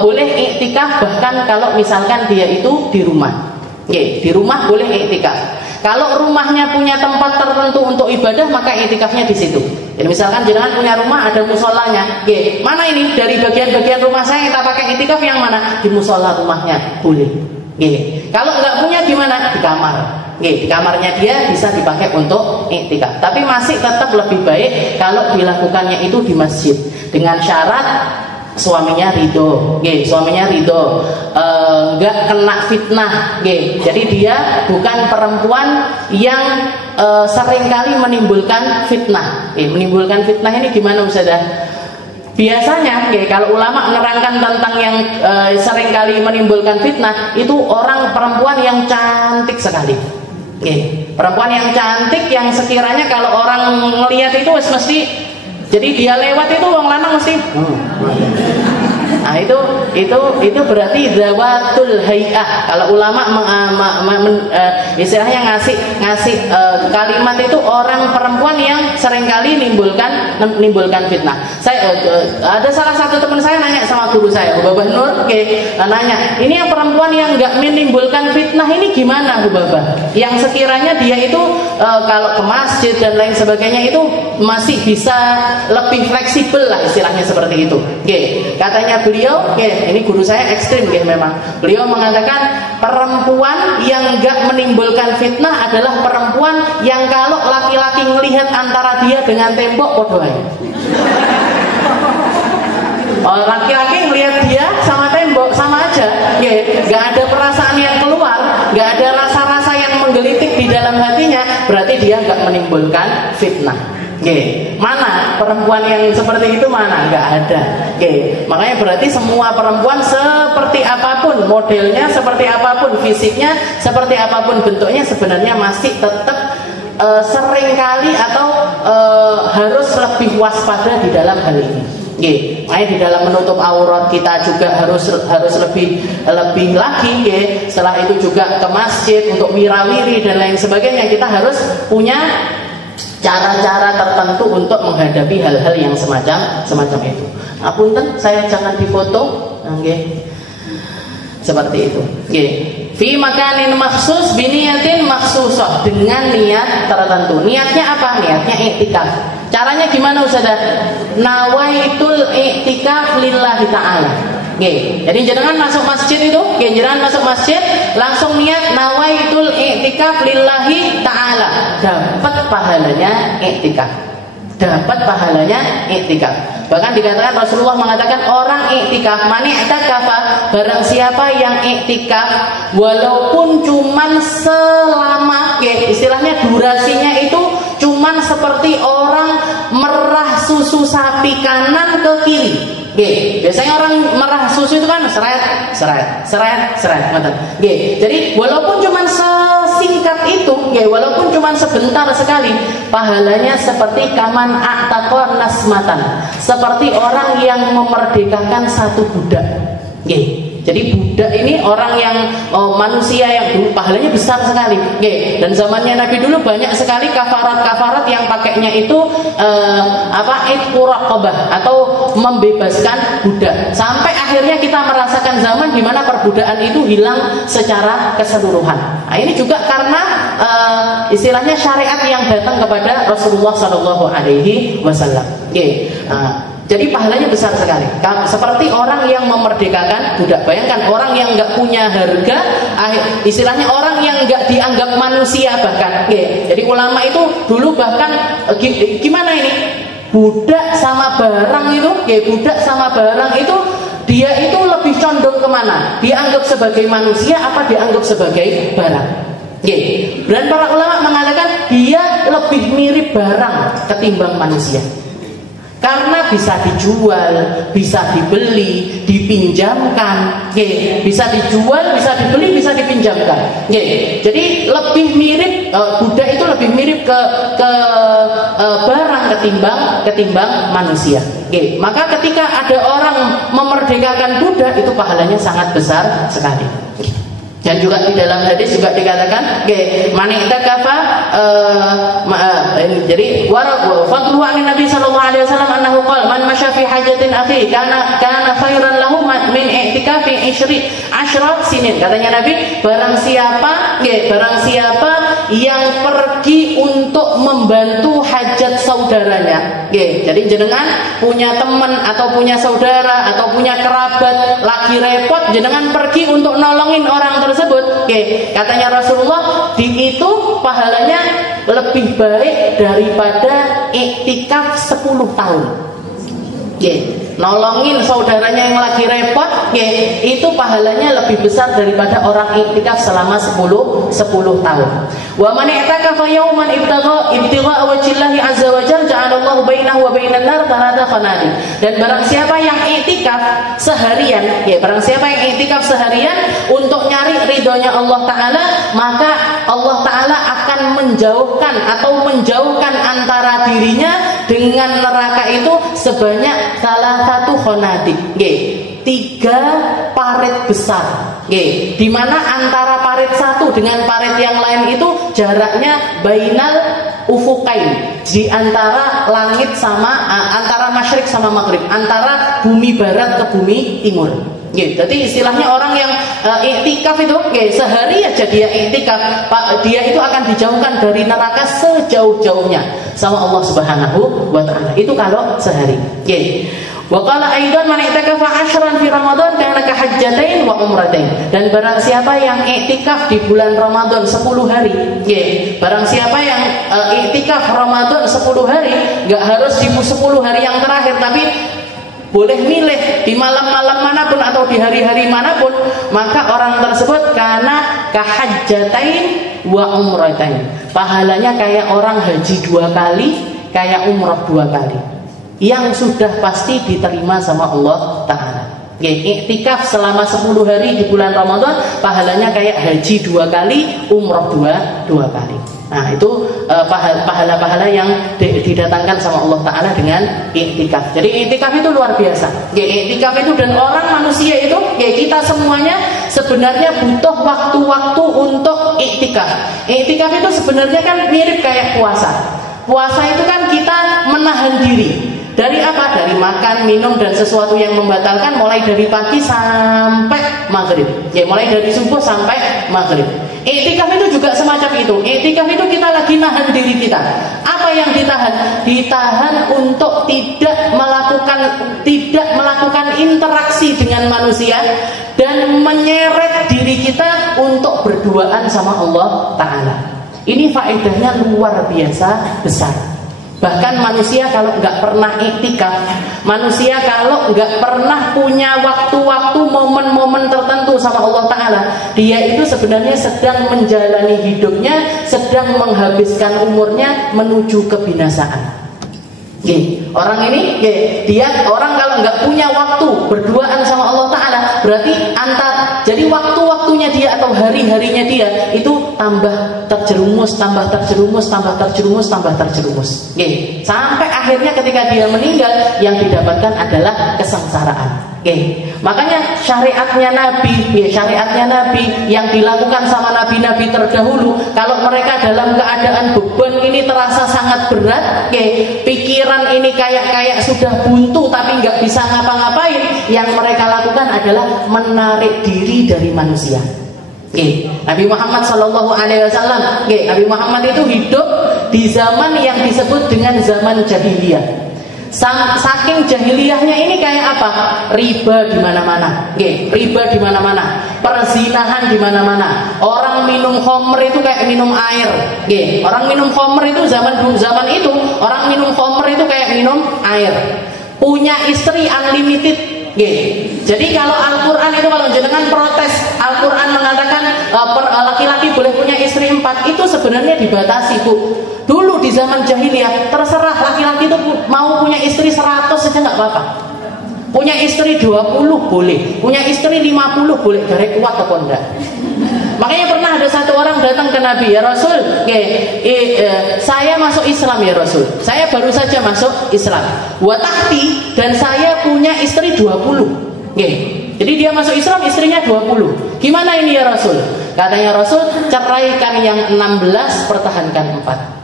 boleh iktikaf bahkan kalau misalkan dia itu di rumah. Di rumah boleh iktikaf. Kalau rumahnya punya tempat tertentu untuk ibadah maka iktikafnya di situ. Jadi misalkan jangan punya rumah ada musolanya. Mana ini dari bagian-bagian rumah saya kita pakai iktikaf yang mana? Di musola rumahnya boleh. Kalau nggak punya gimana? Di kamar. Di kamarnya dia bisa dipakai untuk iktikaf. Tapi masih tetap lebih baik kalau dilakukannya itu di masjid dengan syarat suaminya ridho. Suaminya ridho, nggak kena fitnah. Jadi dia bukan perempuan yang seringkali menimbulkan fitnah. Menimbulkan fitnah ini gimana Ustazah? Biasanya kalau ulama menerangkan tentang yang seringkali menimbulkan fitnah itu orang perempuan yang cantik sekali. Perempuan yang cantik yang sekiranya kalau orang ngelihat itu mesti, jadi dia lewat itu wong lanang mesti. Nah itu berarti zawatul hay'ah. Kalau ulama istilahnya ngasih kalimat itu orang perempuan yang seringkali menimbulkan fitnah. Saya ada salah satu teman saya nanya sama guru saya, Babah Nur, nanya, ini yang perempuan yang nggak menimbulkan fitnah fitnah ini gimana Bu Baba? Yang sekiranya dia itu kalau ke masjid dan lain sebagainya itu masih bisa lebih fleksibel lah istilahnya seperti itu. Katanya beliau, ini guru saya ekstrim memang. Beliau mengatakan perempuan yang enggak menimbulkan fitnah adalah perempuan yang kalau laki-laki melihat antara dia dengan tembok podoai. Laki-laki melihat dia sama tembok sama aja, nggak ada perasaan yang keluar, nggak ada rasa-rasa yang menggelitik di dalam hatinya, berarti dia nggak menimbulkan fitnah. Mana perempuan yang seperti itu mana? Nggak ada. Makanya berarti semua perempuan seperti apapun modelnya, seperti apapun fisiknya, seperti apapun bentuknya sebenarnya masih tetap seringkali atau harus lebih waspada di dalam hal ini. Makanya di dalam menutup aurat kita juga harus lebih lagi. Setelah itu juga ke masjid untuk wirawiri dan lain sebagainya, kita harus punya cara-cara tertentu untuk menghadapi hal-hal yang semacam itu. Apunten, saya jangan difoto. Seperti itu. Fi makanin maksus biniyatin maksusah, dengan niat tertentu. Niatnya apa? Niatnya iktikaf. Caranya gimana Ustazah? Nawaitul iktikaf lillahi ta'ala. Jadi jenengan masuk masjid itu, jenengan masuk masjid langsung niat nawaitul iktikaf lillahi ta'ala. Dapat pahalanya iktikaf. Dapat pahalanya iktikaf. Bahkan dikatakan Rasulullah mengatakan orang iktikaf, man i'takafa, barang siapa yang iktikaf walaupun cuman selama, istilahnya durasinya itu cuman seperti orang merah susu sapi kanan ke kiri. Biasanya orang merah susu itu kan seret. Jadi walaupun cuman sesingkat itu, walaupun cuman sebentar sekali, pahalanya seperti kaman a'taqa nasmatan, seperti orang yang memerdekakan satu budak. Jadi budak ini orang yang manusia yang dulu pahalanya besar sekali. Dan zamannya Nabi dulu banyak sekali kafarat yang pakainya itu itqu raqabah atau membebaskan budak. Sampai akhirnya kita merasakan zaman di mana perbudakan itu hilang secara keseluruhan. Nah, ini juga karena istilahnya syariat yang datang kepada Rasulullah SAW. Jadi pahalanya besar sekali. Seperti orang yang memerdekakan budak. Bayangkan orang yang nggak punya harga, istilahnya orang yang nggak dianggap manusia bahkan. Jadi ulama itu dulu bahkan gimana ini? Budak sama barang itu, budak sama barang itu dia itu lebih condong kemana? Dianggap sebagai manusia apa dianggap sebagai barang? Dan para ulama mengatakan dia lebih mirip barang ketimbang manusia. Karena bisa dijual, bisa dibeli, dipinjamkan, bisa dijual, bisa dibeli, bisa dipinjamkan. Jadi lebih mirip budak itu lebih mirip ke barang ketimbang manusia. Maka ketika ada orang memerdekakan budak itu pahalanya sangat besar sekali. Dan juga di dalam hadis juga dikatakan man i'takafa jadi fadlu an Nabi sallallahu alaihi wasallam annahu qala man masya fi hajatin akhi kana khairan lahu min i'tikafi 10 sinin. Katanya Nabi, barang siapa yang pergi untuk membantu hajat saudaranya. Jadi jenengan punya teman atau punya saudara atau punya kerabat lagi repot, jenengan pergi untuk nolongin orang tersebut. Katanya Rasulullah, itu pahalanya lebih baik daripada iktikaf 10 tahun. Nolongin saudaranya yang lagi repot, itu pahalanya lebih besar daripada orang iktikaf selama 10 tahun. Wa man i'takafa yawman ibtigha'a wajhillahi 'azza wa jalla ja'alallahu bainahu wa bainan nar thalatha qanadir. Dan barang siapa yang iktikaf seharian, barang siapa yang iktikaf seharian untuk nyari ridhonya Allah Ta'ala, maka Allah Ta'ala akan menjauhkan antara dirinya dengan neraka itu sebanyak salah satu khonadik, 3 parit besar, di mana antara parit satu dengan parit yang lain itu jaraknya bainal ufukain, di antara langit sama antara masyrik sama maghrib, antara bumi barat ke bumi timur. Jadi istilahnya orang yang iktikaf itu, sehari aja dia iktikaf, dia itu akan dijauhkan dari neraka sejauh-jauhnya sama Allah Subhanahu wa taala. Itu kalau sehari. Wa qala aidan man i'takafa 'ashran fi Ramadan kana ka hajjatain wa umratain. Dan barang siapa yang iktikaf di bulan Ramadan 10 hari, barang siapa yang iktikaf Ramadan 10 hari, enggak harus di 10 hari yang terakhir, tapi boleh milih di malam-malam manapun atau di hari-hari manapun, maka orang tersebut karena kahajjatain wa umratain. Pahalanya kayak orang haji 2 kali, kayak umrah 2 kali. Yang sudah pasti diterima sama Allah Ta'ala. Iktikaf selama 10 hari di bulan Ramadan, pahalanya kayak haji 2 kali, umrah 2 kali. Nah itu pahala-pahala yang didatangkan sama Allah Ta'ala dengan iktikaf. Jadi iktikaf itu luar biasa. Iktikaf itu, dan orang manusia itu, kita semuanya sebenarnya butuh waktu-waktu untuk iktikaf. Iktikaf itu sebenarnya kan mirip kayak puasa. Puasa itu kan kita menahan diri. Dari apa? Dari makan, minum, dan sesuatu yang membatalkan, mulai dari pagi sampai maghrib. Mulai dari subuh sampai maghrib. Iktikaf itu juga semacam itu. Iktikaf itu kita lagi nahan diri kita. Apa yang ditahan? Ditahan untuk tidak melakukan interaksi dengan manusia dan menyeret diri kita untuk berduaan sama Allah Ta'ala. Ini faedahnya luar biasa besar. Bahkan manusia kalau nggak pernah iktikaf, manusia kalau nggak pernah punya waktu-waktu, momen-momen tertentu sama Allah Ta'ala, dia itu sebenarnya sedang menjalani hidupnya, sedang menghabiskan umurnya menuju kebinasaan. Orang ini, dia orang kalau nggak punya waktu berduaan sama Allah Ta'ala, berarti jadi waktu-waktunya dia atau hari-harinya dia itu tambah terjerumus, tambah terjerumus, tambah terjerumus, tambah terjerumus. Sampai akhirnya ketika dia meninggal, yang didapatkan adalah kesengsaraan. Makanya syariatnya Nabi yang dilakukan sama nabi-nabi terdahulu, kalau mereka dalam keadaan beban ini terasa sangat berat, pikiran ini kayak sudah buntu tapi nggak bisa ngapa-ngapain, yang mereka lakukan adalah menarik diri dari manusia. Nabi Muhammad SAW, Nabi Muhammad itu hidup di zaman yang disebut dengan zaman jahiliyah. Saking jahiliyahnya ini kayak apa? Riba di mana-mana. Riba di mana-mana. Perzinahan di mana-mana. Orang minum khamr itu kayak minum air. Orang minum khamr itu zaman itu, orang minum khamr itu kayak minum air. Punya istri unlimited. Jadi kalau Al-Quran itu, kalau jenengan protes, Al-Quran mengatakan laki-laki boleh punya istri 4, itu sebenarnya dibatasi, Bu. Dulu di zaman jahiliyah terserah, laki-laki itu mau punya istri 100 saja nggak apa-apa. Punya istri 20 boleh, punya istri 50 boleh, dari kuat atau enggak. Makanya pernah ada satu orang datang ke Nabi, ya Rasul, saya masuk Islam ya Rasul, saya baru saja masuk Islam, wa tahti, dan saya punya istri 20. Jadi dia masuk Islam, istrinya 20. Gimana ini ya Rasul? Katanya Rasul, ceraikan yang 16, pertahankan 4.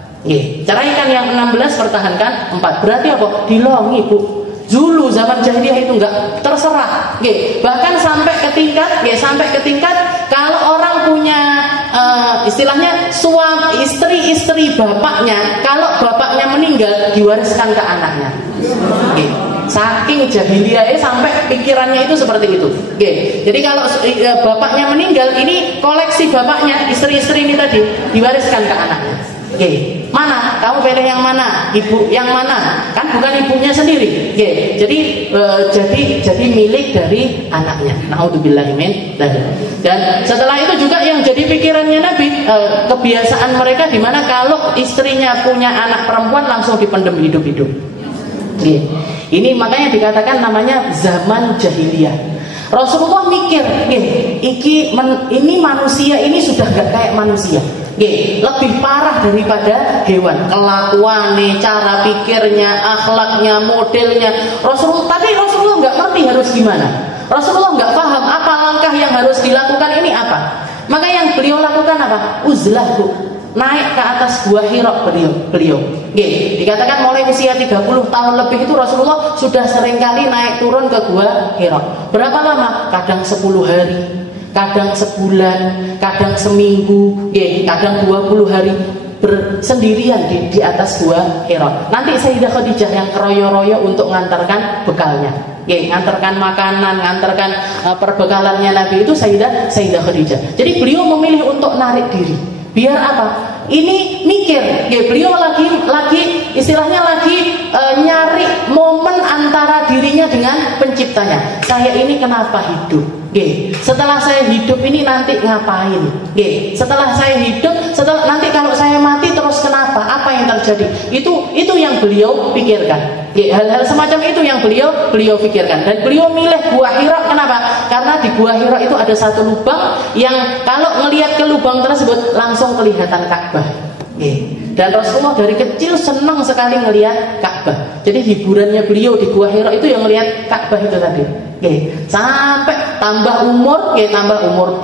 Ceraikan yang 16, pertahankan 4. Berarti apa? Dilongi, Bu. Dulu zaman jahiliyah itu enggak, terserah. Bahkan sampai ke tingkat kalau orang punya istilahnya suami, istri bapaknya, kalau bapaknya meninggal diwariskan ke anaknya. Saking jahiliyah sampai pikirannya itu seperti itu. Jadi kalau bapaknya meninggal, ini koleksi bapaknya, istri-istri ini tadi diwariskan ke anaknya. Mana? Kamu pilih yang mana? Ibu yang mana? Kan bukan ibunya sendiri. Jadi milik dari anaknya. Naudzubillahi min dzalik. Dan setelah itu juga yang jadi pikirannya Nabi, kebiasaan mereka di mana kalau istrinya punya anak perempuan langsung dipendem hidup-hidup. Ini makanya dikatakan namanya zaman jahiliyah. Rasulullah mikir, ini manusia ini sudah gak kayak manusia. Lebih parah daripada hewan, kelakuannya, cara pikirnya, akhlaknya, modelnya. Rasulullah nggak ngerti harus gimana. Rasulullah nggak paham apa langkah yang harus dilakukan ini apa. Maka yang beliau lakukan apa? Uzlah, Bu. naik ke atas Gua Hira beliau. Dikatakan mulai usia 30 tahun lebih itu Rasulullah sudah seringkali naik turun ke Gua Hira. Berapa lama? Kadang 10 hari, kadang sebulan, kadang seminggu, kadang 20 hari bersendirian di atas Gua Hira. Nanti Sayyidah Khadijah yang keroyo-royo untuk ngantarkan bekalnya, ngantarkan makanan, ngantarkan perbekalannya Nabi itu Sayyidah Khadijah. Jadi beliau memilih untuk narik diri. Biar apa? Ini mikir, beliau lagi istilahnya lagi nyari momen antara dirinya dengan penciptanya. Saya ini kenapa hidup? Setelah saya hidup ini nanti ngapain? Setelah saya hidup, setelah nanti kalau saya mati terus kenapa? Apa yang terjadi? Itu yang beliau pikirkan. Hal-hal semacam itu yang beliau pikirkan. Dan beliau milih Gua Hira kenapa? Karena di Gua Hira itu ada satu lubang yang kalau ngelihat ke lubang tersebut langsung kelihatan Ka'bah. Dan Rasulullah dari kecil senang sekali ngelihat Ka'bah. Jadi hiburannya beliau di Gua Hira itu yang ngelihat Ka'bah itu tadi. Sampai tambah umur 38,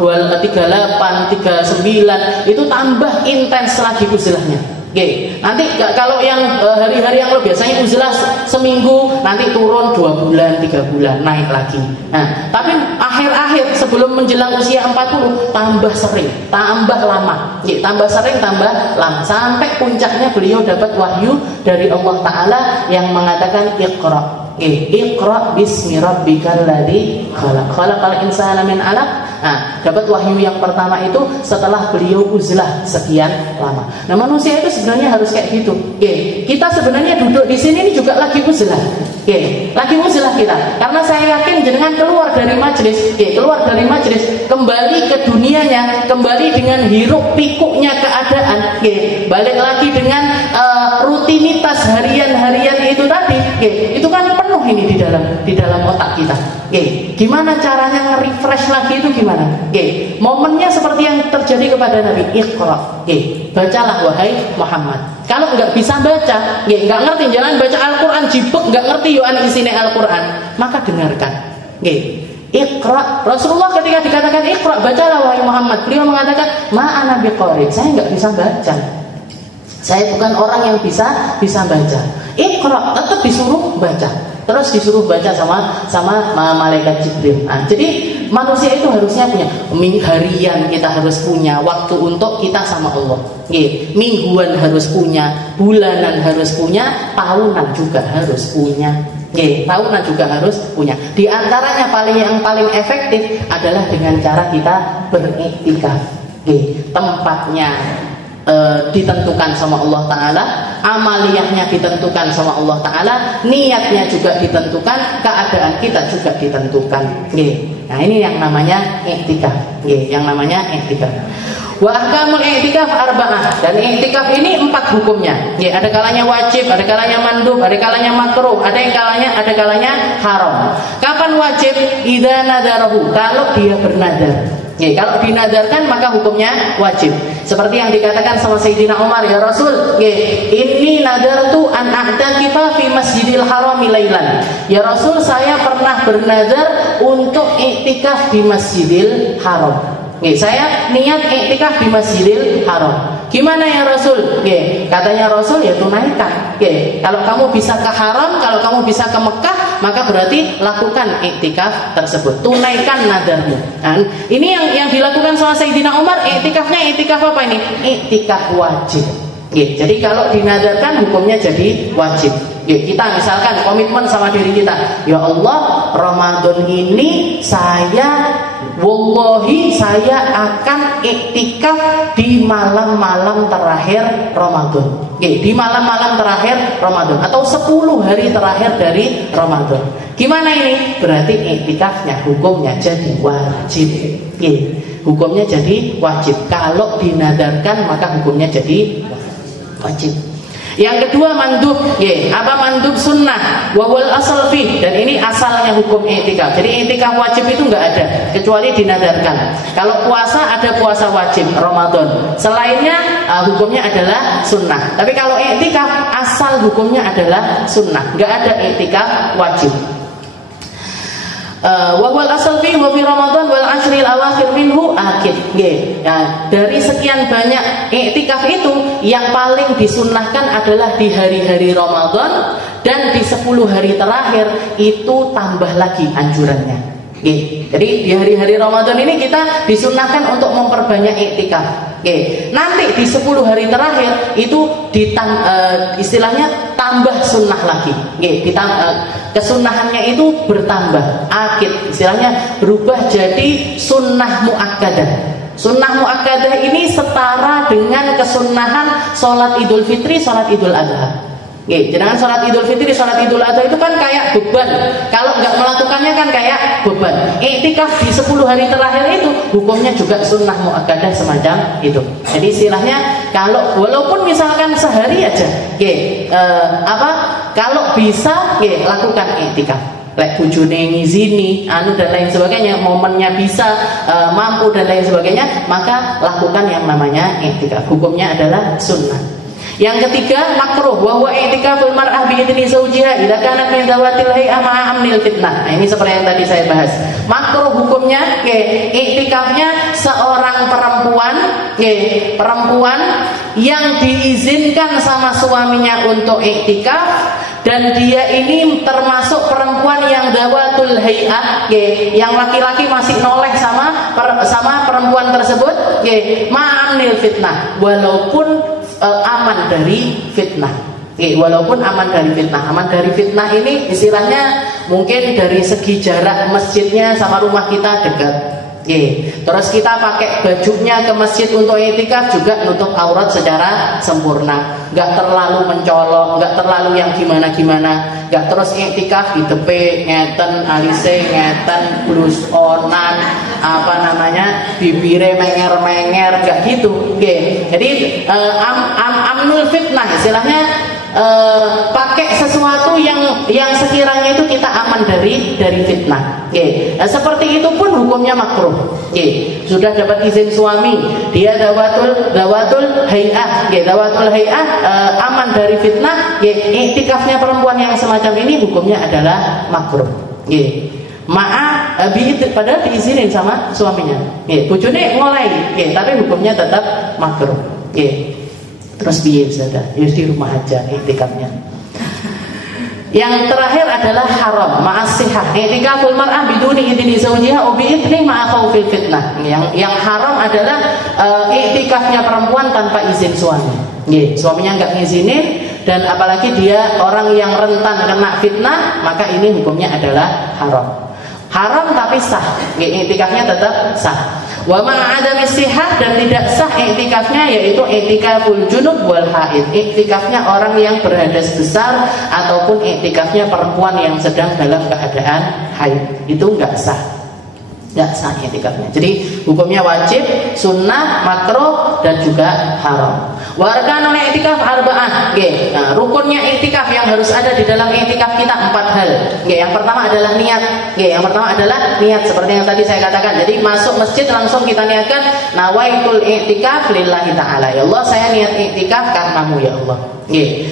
39 itu tambah intens lagi uzlahnya. Nanti kalau yang hari-hari yang lo biasanya uzlah seminggu, nanti turun 2 bulan, 3 bulan, naik lagi. Nah, tapi akhir-akhir sebelum menjelang usia 40 tambah sering, tambah lama, tambah sering, tambah lama, sampai puncaknya beliau dapat wahyu dari Allah Ta'ala yang mengatakan Iqra. Iqra bismi rabbikal ladzi khalaq. Khalaqal insana min 'alaq. Nah, dapat wahyu yang pertama itu setelah beliau uzlah sekian lama. Nah, manusia itu sebenarnya harus kayak gitu. Kita sebenarnya duduk di sini ini juga lagi uzlah. Lagi uzlah kita. Karena saya yakin jenengan keluar dari majelis, kembali ke dunianya, kembali dengan hiruk pikuknya keadaan, balik lagi dengan rutinitas harian itu tadi, itu kan penuh ini di dalam otak kita. Gimana caranya nge-refresh lagi itu gimana? Momennya seperti yang terjadi kepada Nabi. Iqra. Bacalah wahai Muhammad. Kalau nggak bisa baca, nggak ngerti, jangan baca Al-Quran jibek, nggak ngerti yoan isine Al-Quran, maka dengarkan. Iqra. Rasulullah ketika dikatakan Iqra, bacalah wahai Muhammad, beliau mengatakan ma'ana biqari, saya nggak bisa baca. Saya bukan orang yang bisa baca. Iqra, tetap disuruh baca. Terus disuruh baca sama malaikat Jibril. Nah, jadi manusia itu harusnya punya harian, kita harus punya waktu untuk kita sama Allah. Mingguan harus punya, bulanan harus punya, tahunan juga harus punya. Tahunan juga harus punya. Di antaranya yang paling efektif adalah dengan cara kita beriktikaf. Tempatnya ditentukan sama Allah Ta'ala, amaliyahnya ditentukan sama Allah Ta'ala, niatnya juga ditentukan, keadaan kita juga ditentukan. Nah, ini yang namanya iktikaf. Wa ahkamul i'tikaf arba'ah. Dan i'tikaf ini 4 hukumnya. Ada kalanya wajib, ada kalanya mandub, ada kalanya makruh, ada kalanya haram. Kapan wajib? Idza nadarahu, kalau dia bernadar. Kalau dinadarkan maka hukumnya wajib. Seperti yang dikatakan sama Sayyidina Umar, ya Rasul, inni nadartu an a'takifa fi Masjidil Haram lailan. Ya Rasul, saya pernah bernadar untuk iktikaf di Masjidil Haram. Saya niat iktikaf di Masjidil Haram. Gimana ya Rasul? Katanya Rasul, ya tunaikan. Kalau kamu bisa ke Haram, kalau kamu bisa ke Mekah, maka berarti lakukan iktikaf tersebut. Tunaikan nadarmu. Nah, ini yang dilakukan sama Sayyidina Umar. Iktikafnya iktikaf apa ini? Iktikaf wajib. Jadi kalau dinadarkan hukumnya jadi wajib. Kita misalkan komitmen sama diri kita, ya Allah, Ramadan ini wallahi saya akan iktikaf di malam-malam terakhir Ramadan. Di malam-malam terakhir Ramadan atau 10 hari terakhir dari Ramadan. Gimana ini? Berarti iktikafnya hukumnya jadi wajib. Hukumnya jadi wajib. Kalau dinadarkan maka hukumnya jadi wajib. Yang kedua mandub, apa mandub? Sunnah, wawal asal fi, dan ini asalnya hukum i'tikaf. Jadi i'tikaf wajib itu nggak ada kecuali dinadarkan. Kalau puasa ada puasa wajib Ramadan, selainnya hukumnya adalah sunnah. Tapi kalau i'tikaf asal hukumnya adalah sunnah, nggak ada i'tikaf wajib. wa wal asal fi wa fi Ramadan wal ashril awakhir minhu akid. Nah, dari sekian banyak iktikaf itu yang paling disunnahkan adalah di hari-hari Ramadan, dan di 10 hari terakhir itu tambah lagi anjurannya. Jadi di hari-hari Ramadan ini kita disunnahkan untuk memperbanyak iktikaf. Nanti di 10 hari terakhir itu istilahnya tambah sunnah lagi. Kesunnahannya itu bertambah, akid, istilahnya berubah jadi sunnah muakkadah. Sunnah muakkadah ini setara dengan kesunnahan sholat Idul Fitri, sholat Idul Adha. Jangan sholat Idul Fitri, sholat Idul Adha itu kan kayak beban. Kalau nggak melakukannya kan kayak beban. Iktikaf di 10 hari terakhir itu hukumnya juga sunnah muakkadah semacam itu. Jadi istilahnya kalau walaupun misalkan sehari aja, kalau bisa, lakukan iktikaf. Lek bujune ngizini, dan lain sebagainya, momennya bisa, mampu dan lain sebagainya, maka lakukan yang namanya iktikaf. Hukumnya adalah sunnah. Yang ketiga, makruh, wa huwa i'tikaful mar'ah bi idzni zawjiha idza kanat min zawatil hay'ah ma'a amnil fitnah. Nah, ini seperti yang tadi saya bahas. Makruh hukumnya, i'tikafnya seorang perempuan yang diizinkan sama suaminya untuk i'tikaf, dan dia ini termasuk perempuan yang zawatul hay'ah, yang laki-laki masih noleh sama perempuan tersebut, ma'a amnil fitnah, walaupun aman dari fitnah. Walaupun aman dari fitnah. Aman dari fitnah ini istilahnya mungkin dari segi jarak masjidnya sama rumah kita dekat. Terus kita pakai bajunya ke masjid untuk iktikaf juga nutup aurat secara sempurna, nggak terlalu mencolok, nggak terlalu yang gimana-gimana, nggak terus iktikaf di tepi ngeten, alise ngeten, blus onan, bibire menger-menger, nggak gitu. Jadi amnul fitnah istilahnya, pakai sesuatu yang sekiranya itu kita aman dari fitnah. Seperti itu pun hukumnya makruh. Sudah dapat izin suami, dia zawatul hay'ah, aman dari fitnah, iktikafnya perempuan yang semacam ini hukumnya adalah makruh. Padahal diizinin sama suaminya. Bojone ngoleh, tapi hukumnya tetap makruh. Terus biar saja, di rumah aja iktikafnya. Yang terakhir adalah haram, ma'as-sihah. I'tikaful mar'ah biduni idzni zawjiha wa bi'idzni ma'a khaufil fitnah. Yang haram adalah i'tikafnya perempuan tanpa izin suami. Suaminya enggak ngizinin, dan apalagi dia orang yang rentan kena fitnah, maka ini hukumnya adalah haram. Haram tapi sah. I'tikafnya tetap sah. Wa ma'adami sihah, dan tidak sah iktikafnya yaitu iktikaful junub wal haid. Iktikafnya orang yang berhadas besar ataupun iktikafnya perempuan yang sedang dalam keadaan haid. Itu enggak sah. Enggak sah iktikafnya. Jadi hukumnya wajib, sunnah, makruh, dan juga haram. Warkanul i'tikaf arba'ah. Rukunnya i'tikaf yang harus ada di dalam i'tikaf kita 4 hal. Yang pertama adalah niat. Yang pertama adalah niat, seperti yang tadi saya katakan. Jadi masuk masjid langsung kita niatkan nawaitul i'tikaf lillahi ta'ala. Ya Allah, saya niat i'tikaf karenamu ya Allah.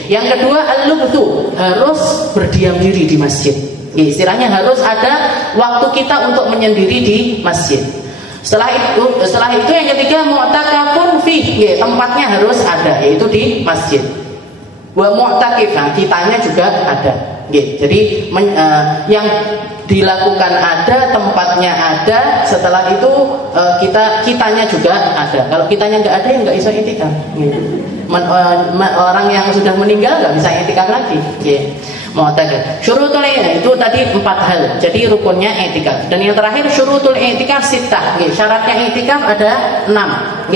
Yang kedua al-lubthu, harus berdiam diri di masjid. Istilahnya harus ada waktu kita untuk menyendiri di masjid. Setelah itu yang ketiga mu'takafun fi, tempatnya harus ada, yaitu di masjid. Wa mu'takif, kitanya juga ada. Jadi yang dilakukan ada, tempatnya ada. Setelah itu kitanya juga ada. Kalau kitanya nggak ada, ya nggak bisa iktikaf. Orang yang sudah meninggal nggak bisa iktikaf lagi. Mu'takaf. Syurutul i'tikaf itu tadi 4 hal. Jadi rukunnya i'tikaf. Dan yang terakhir syurutul i'tikaf sittah. Syaratnya i'tikaf ada 6.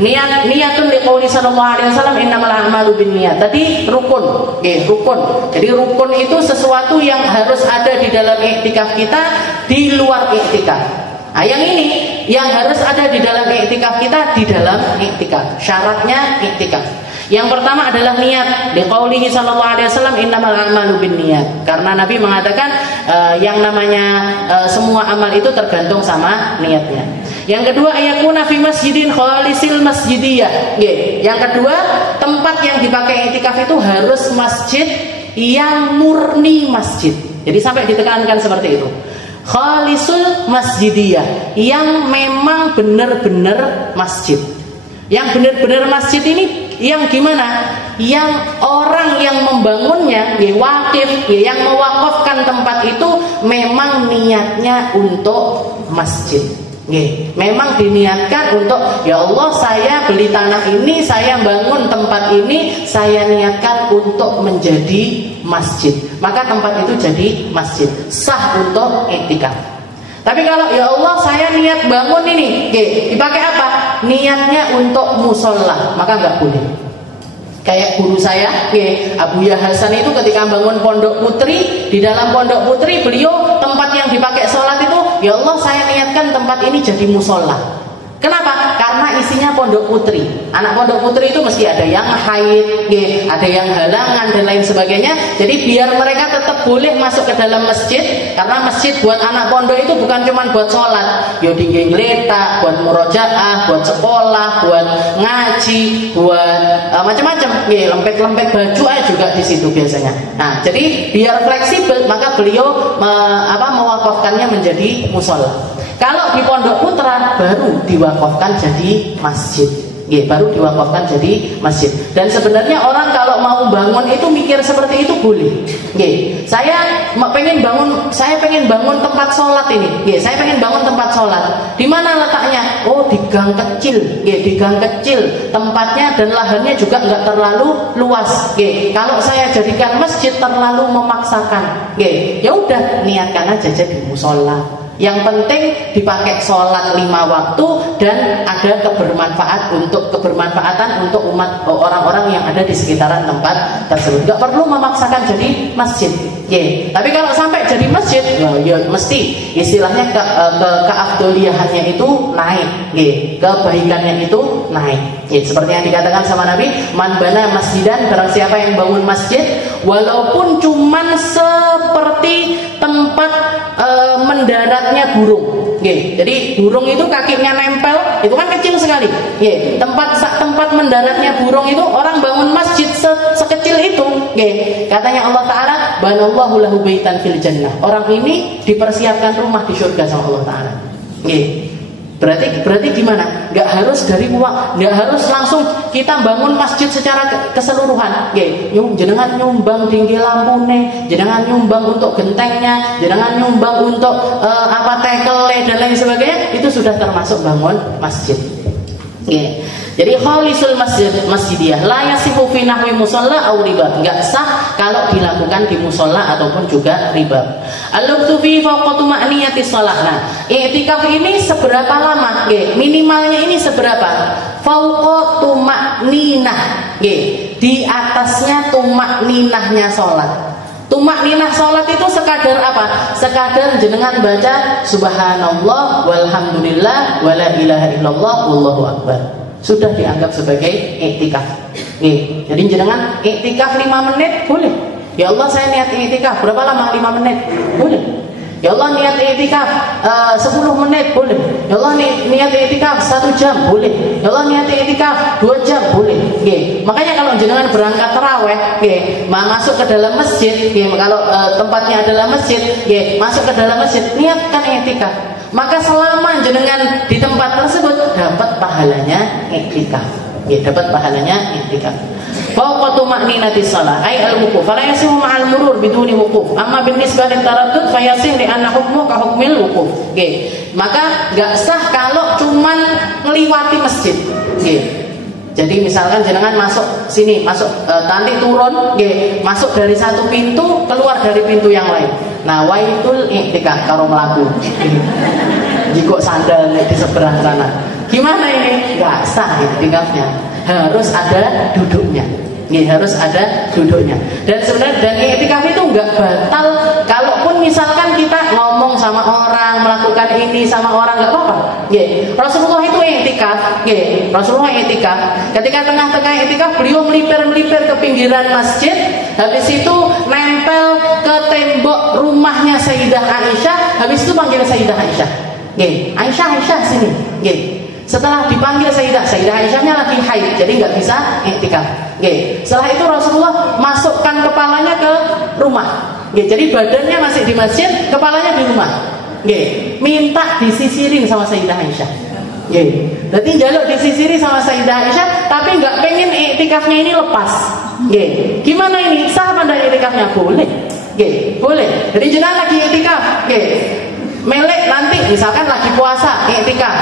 Niatun liqauli sallallahu alaihi wasallam innamal a'malu binniyat. Tadi rukun. Rukun. Jadi rukun itu sesuatu yang harus ada di dalam i'tikaf kita, di luar i'tikaf. Yang ini yang harus ada di dalam i'tikaf kita, di dalam i'tikaf. Syaratnya i'tikaf. Yang pertama adalah niat. Liqaulihi sallallahu alaihi wasallam innamal a'malu binniyat. Karena Nabi mengatakan yang namanya semua amal itu tergantung sama niatnya. Yang kedua ayakuna fi masjidin khalisil masjidiyah. Yang kedua, tempat yang dipakai i'tikaf itu harus masjid yang murni masjid. Jadi sampai ditekankan seperti itu. khalisul masjidiyah, yang memang benar-benar masjid. Yang benar-benar masjid ini yang gimana? Yang orang yang membangunnya, wakif, yang mewakafkan tempat itu memang niatnya untuk masjid. Memang diniatkan untuk, ya Allah, saya beli tanah ini, saya bangun tempat ini, saya niatkan untuk menjadi masjid. Maka tempat itu jadi masjid, sah untuk iktikaf. Tapi kalau ya Allah, saya niat bangun ini, dipakai apa? Niatnya untuk musola, maka nggak boleh. Kayak guru saya, Abuya Hasan itu ketika bangun Pondok Putri, di dalam Pondok Putri beliau tempat yang dipakai sholat itu, ya Allah, saya niatkan tempat ini jadi musola. Kenapa? Karena isinya pondok putri. Anak pondok putri itu mesti ada yang haid, ada yang halangan dan lain sebagainya. Jadi biar mereka tetap boleh masuk ke dalam masjid, karena masjid buat anak pondok itu bukan cuma buat sholat, yo tinggi ngeletak, buat murojaah, buat sekolah, buat ngaji, buat macam-macam. Lempet-lempet baju aja juga di situ biasanya. Nah, jadi biar fleksibel, maka beliau mewakafkannya menjadi musola. Kalau di Pondok Putra baru diwakafkan jadi masjid. Baru diwakafkan jadi masjid. Dan sebenarnya orang kalau mau bangun itu mikir seperti itu boleh. Saya pengen bangun tempat sholat ini. Saya pengen bangun tempat sholat. Di mana letaknya? Oh, di gang kecil. Di gang kecil. Tempatnya dan lahannya juga nggak terlalu luas. Kalau saya jadikan masjid terlalu memaksakan. Ya udah, niatkan aja jadi musola. Yang penting dipakai sholat 5 waktu dan ada kebermanfaatan untuk umat orang-orang yang ada di sekitaran tempat tersebut. Gak perlu memaksakan jadi masjid. Tapi kalau sampai jadi masjid, ya mesti istilahnya keafdoliyahannya itu naik, kebaikannya itu naik. Seperti yang dikatakan sama Nabi, man bana masjidan, barang siapa yang bangun masjid, walaupun cuman seperti tempat mendaratnya burung. Jadi burung itu kakinya nempel, itu kan kecil sekali. Tempat mendaratnya burung itu, orang bangun masjid sekecil itu. Katanya Allah Ta'ala, banallahu lahu baitan fil jannah. Orang ini dipersiapkan rumah di surga sama Allah Ta'ala. Berarti gimana? Gak harus dari uang, gak harus langsung kita bangun masjid secara keseluruhan. Jenengan nyumbang tinggi lampune, jenengan nyumbang untuk gentengnya, jenengan nyumbang untuk tekele dan lain sebagainya, itu sudah termasuk bangun masjid. Jadi khalisul masjidiyah la yasifu fi nahwi musalla aw riba. Enggak sah kalau dilakukan di musalla ataupun juga riba. Al-lubtu fi fawqa tuma'niyati shalah. Nah, i'tikaf ini seberapa lama? Minimalnya ini seberapa? Fawqa tuma'ninah. Di atasnya tuma'ninahnya salat. Tumakninah sholat itu sekadar apa? Sekadar jenengan baca subhanallah walhamdulillah wala ilaha illallah wallahu akbar. Sudah dianggap sebagai iktikaf. Jadi jenengan iktikaf 5 menit boleh. Ya Allah, saya niat iktikaf berapa lama? 5 menit boleh. Ya Allah, niat iktikaf 10 menit boleh. Ya Allah, niat iktikaf 1 jam boleh. Ya Allah, niat iktikaf 2 jam boleh. Makanya kalau jenengan berangkat taraweh, masuk ke dalam masjid, kalau tempatnya adalah masjid, masuk ke dalam masjid, niatkan iktikaf. Maka selama jenengan di tempat tersebut dapat pahalanya iktikaf. Dapat pahalanya iktikaf. Fawqa tuma'ninati shalah ay al-wuquf fala yasihu ma'al murur biduni wuquf. Amma binisbah lil taraddud fa yasih li anna hukmu ka hukmil wuquf. Maka enggak sah kalau cuman ngliwati masjid. Jadi misalkan jenengan masuk sini, nanti turun, masuk dari satu pintu, keluar dari pintu yang lain. Nah, waitul i'tikaf karo mlaku. Jiko sandal di seberang sana. Gimana ini? Enggak sah i'tikafnya. Harus ada duduknya. Harus ada duduknya. Dan sebenarnya i'tikaf itu enggak batal kalaupun misalkan kita ngomong sama orang, melakukan ini sama orang, enggak apa-apa. Rasulullah itu i'tikaf. Rasulullah i'tikaf. Ketika tengah-tengah i'tikaf, beliau melipir-melipir ke pinggiran masjid, habis itu nempel ke tembok rumahnya Sayyidah Aisyah, habis itu panggil Sayyidah Aisyah. Aisyah sini. Setelah dipanggil Sayyidah Aisyahnya lagi haid, jadi nggak bisa i'tikaf. Setelah itu Rasulullah masukkan kepalanya ke rumah. Jadi badannya masih di masjid, kepalanya di rumah. Nggih, minta disisirin sama Sayyidah Aisyah. Nggih. Jadi jaluk disisiri sama Sayyidah Aisyah, tapi nggak pengen iktikafnya ini lepas. Nggih. Gimana ini? Sah apa enggak iktikafnya? Boleh. Nggih, boleh. Jadi jenengan lagi iktikaf, nggih. Melek nanti misalkan lagi puasa iktikaf.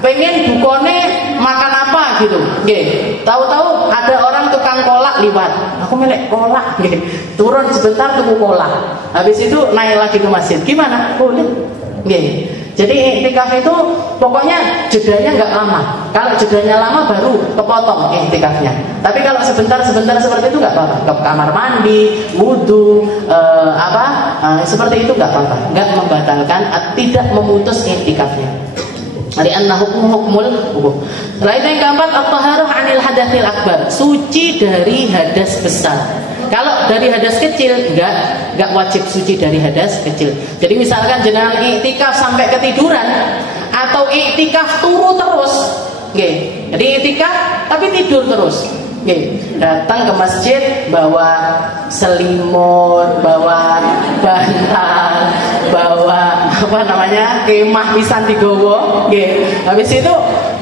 Pengen bukone makan apa gitu. Nggih. Tahu-tahu ada orang tukang kolak liwat. Aku melek kolak, nggih. Turun sebentar tuku kolak. Habis itu naik lagi ke masjid. Gimana? Boleh. Nggih. Jadi iktikaf itu pokoknya jedanya nggak lama. Kalau jedanya lama baru kepotong iktikafnya. Tapi kalau sebentar-sebentar seperti itu nggak apa-apa. Ke kamar mandi, wudhu, seperti itu nggak apa-apa. Nggak membatalkan, tidak memutus iktikafnya. Lianna hukmul hukum. Lain yang keempat, at-taharah 'anil hadatsil akbar. Suci dari hadas besar. Kalau dari hadas kecil enggak wajib suci dari hadas kecil. Jadi misalkan jenengan iktikaf sampai ketiduran atau iktikaf turu terus, nggih. Jadi iktikaf tapi tidur terus. Nggih. Datang ke masjid bawa selimut, bawa bantal, bawa kemah pisan digowo, nggih. Habis itu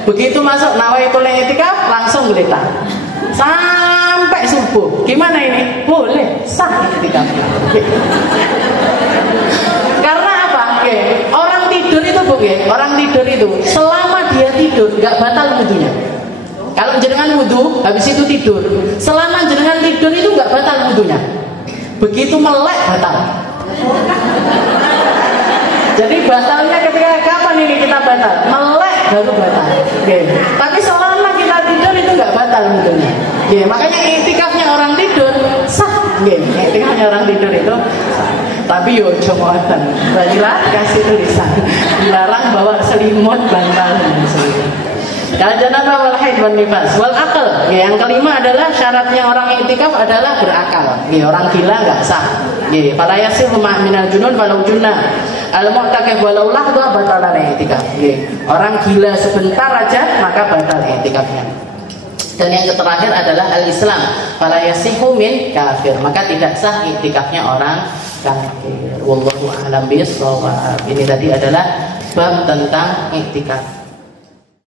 begitu masuk nawaitul iktikaf langsung geletak. Sampai subuh. Gimana ini? Boleh, sah iktikafnya. Karena apa? Orang tidur itu orang tidur itu selama dia tidur nggak batal wudunya. Kalau jenengan wudu habis itu tidur, selama jenengan tidur itu nggak batal wudunya. Begitu melek batal. Jadi batalnya ketika kapan ini kita batal? Melek baru batal. Tapi selama kita tidur itu nggak batal wudunya. Makanya iktikafnya orang tidur sah. Iktikafnya orang tidur itu sah. Tapi yo ngoten. Bajilah kasih tulisan dilarang bawa selimut, bantal dan sebagainya. Janabah wal haid wan nifas wal akal. Yang kelima adalah syaratnya orang iktikaf adalah berakal. Orang gila nggak sah. Fala yasil minal junun walau junna. Al-mu'takif walau lahdha batal iktikaf. Orang gila sebentar aja maka batal iktikafnya. Dan yang terakhir adalah al-Islam. Fala yasihu min kafir. Maka tidak sah iktikafnya orang kafir. Wallahu a'lam bishawab. Ini tadi adalah bab tentang iktikaf.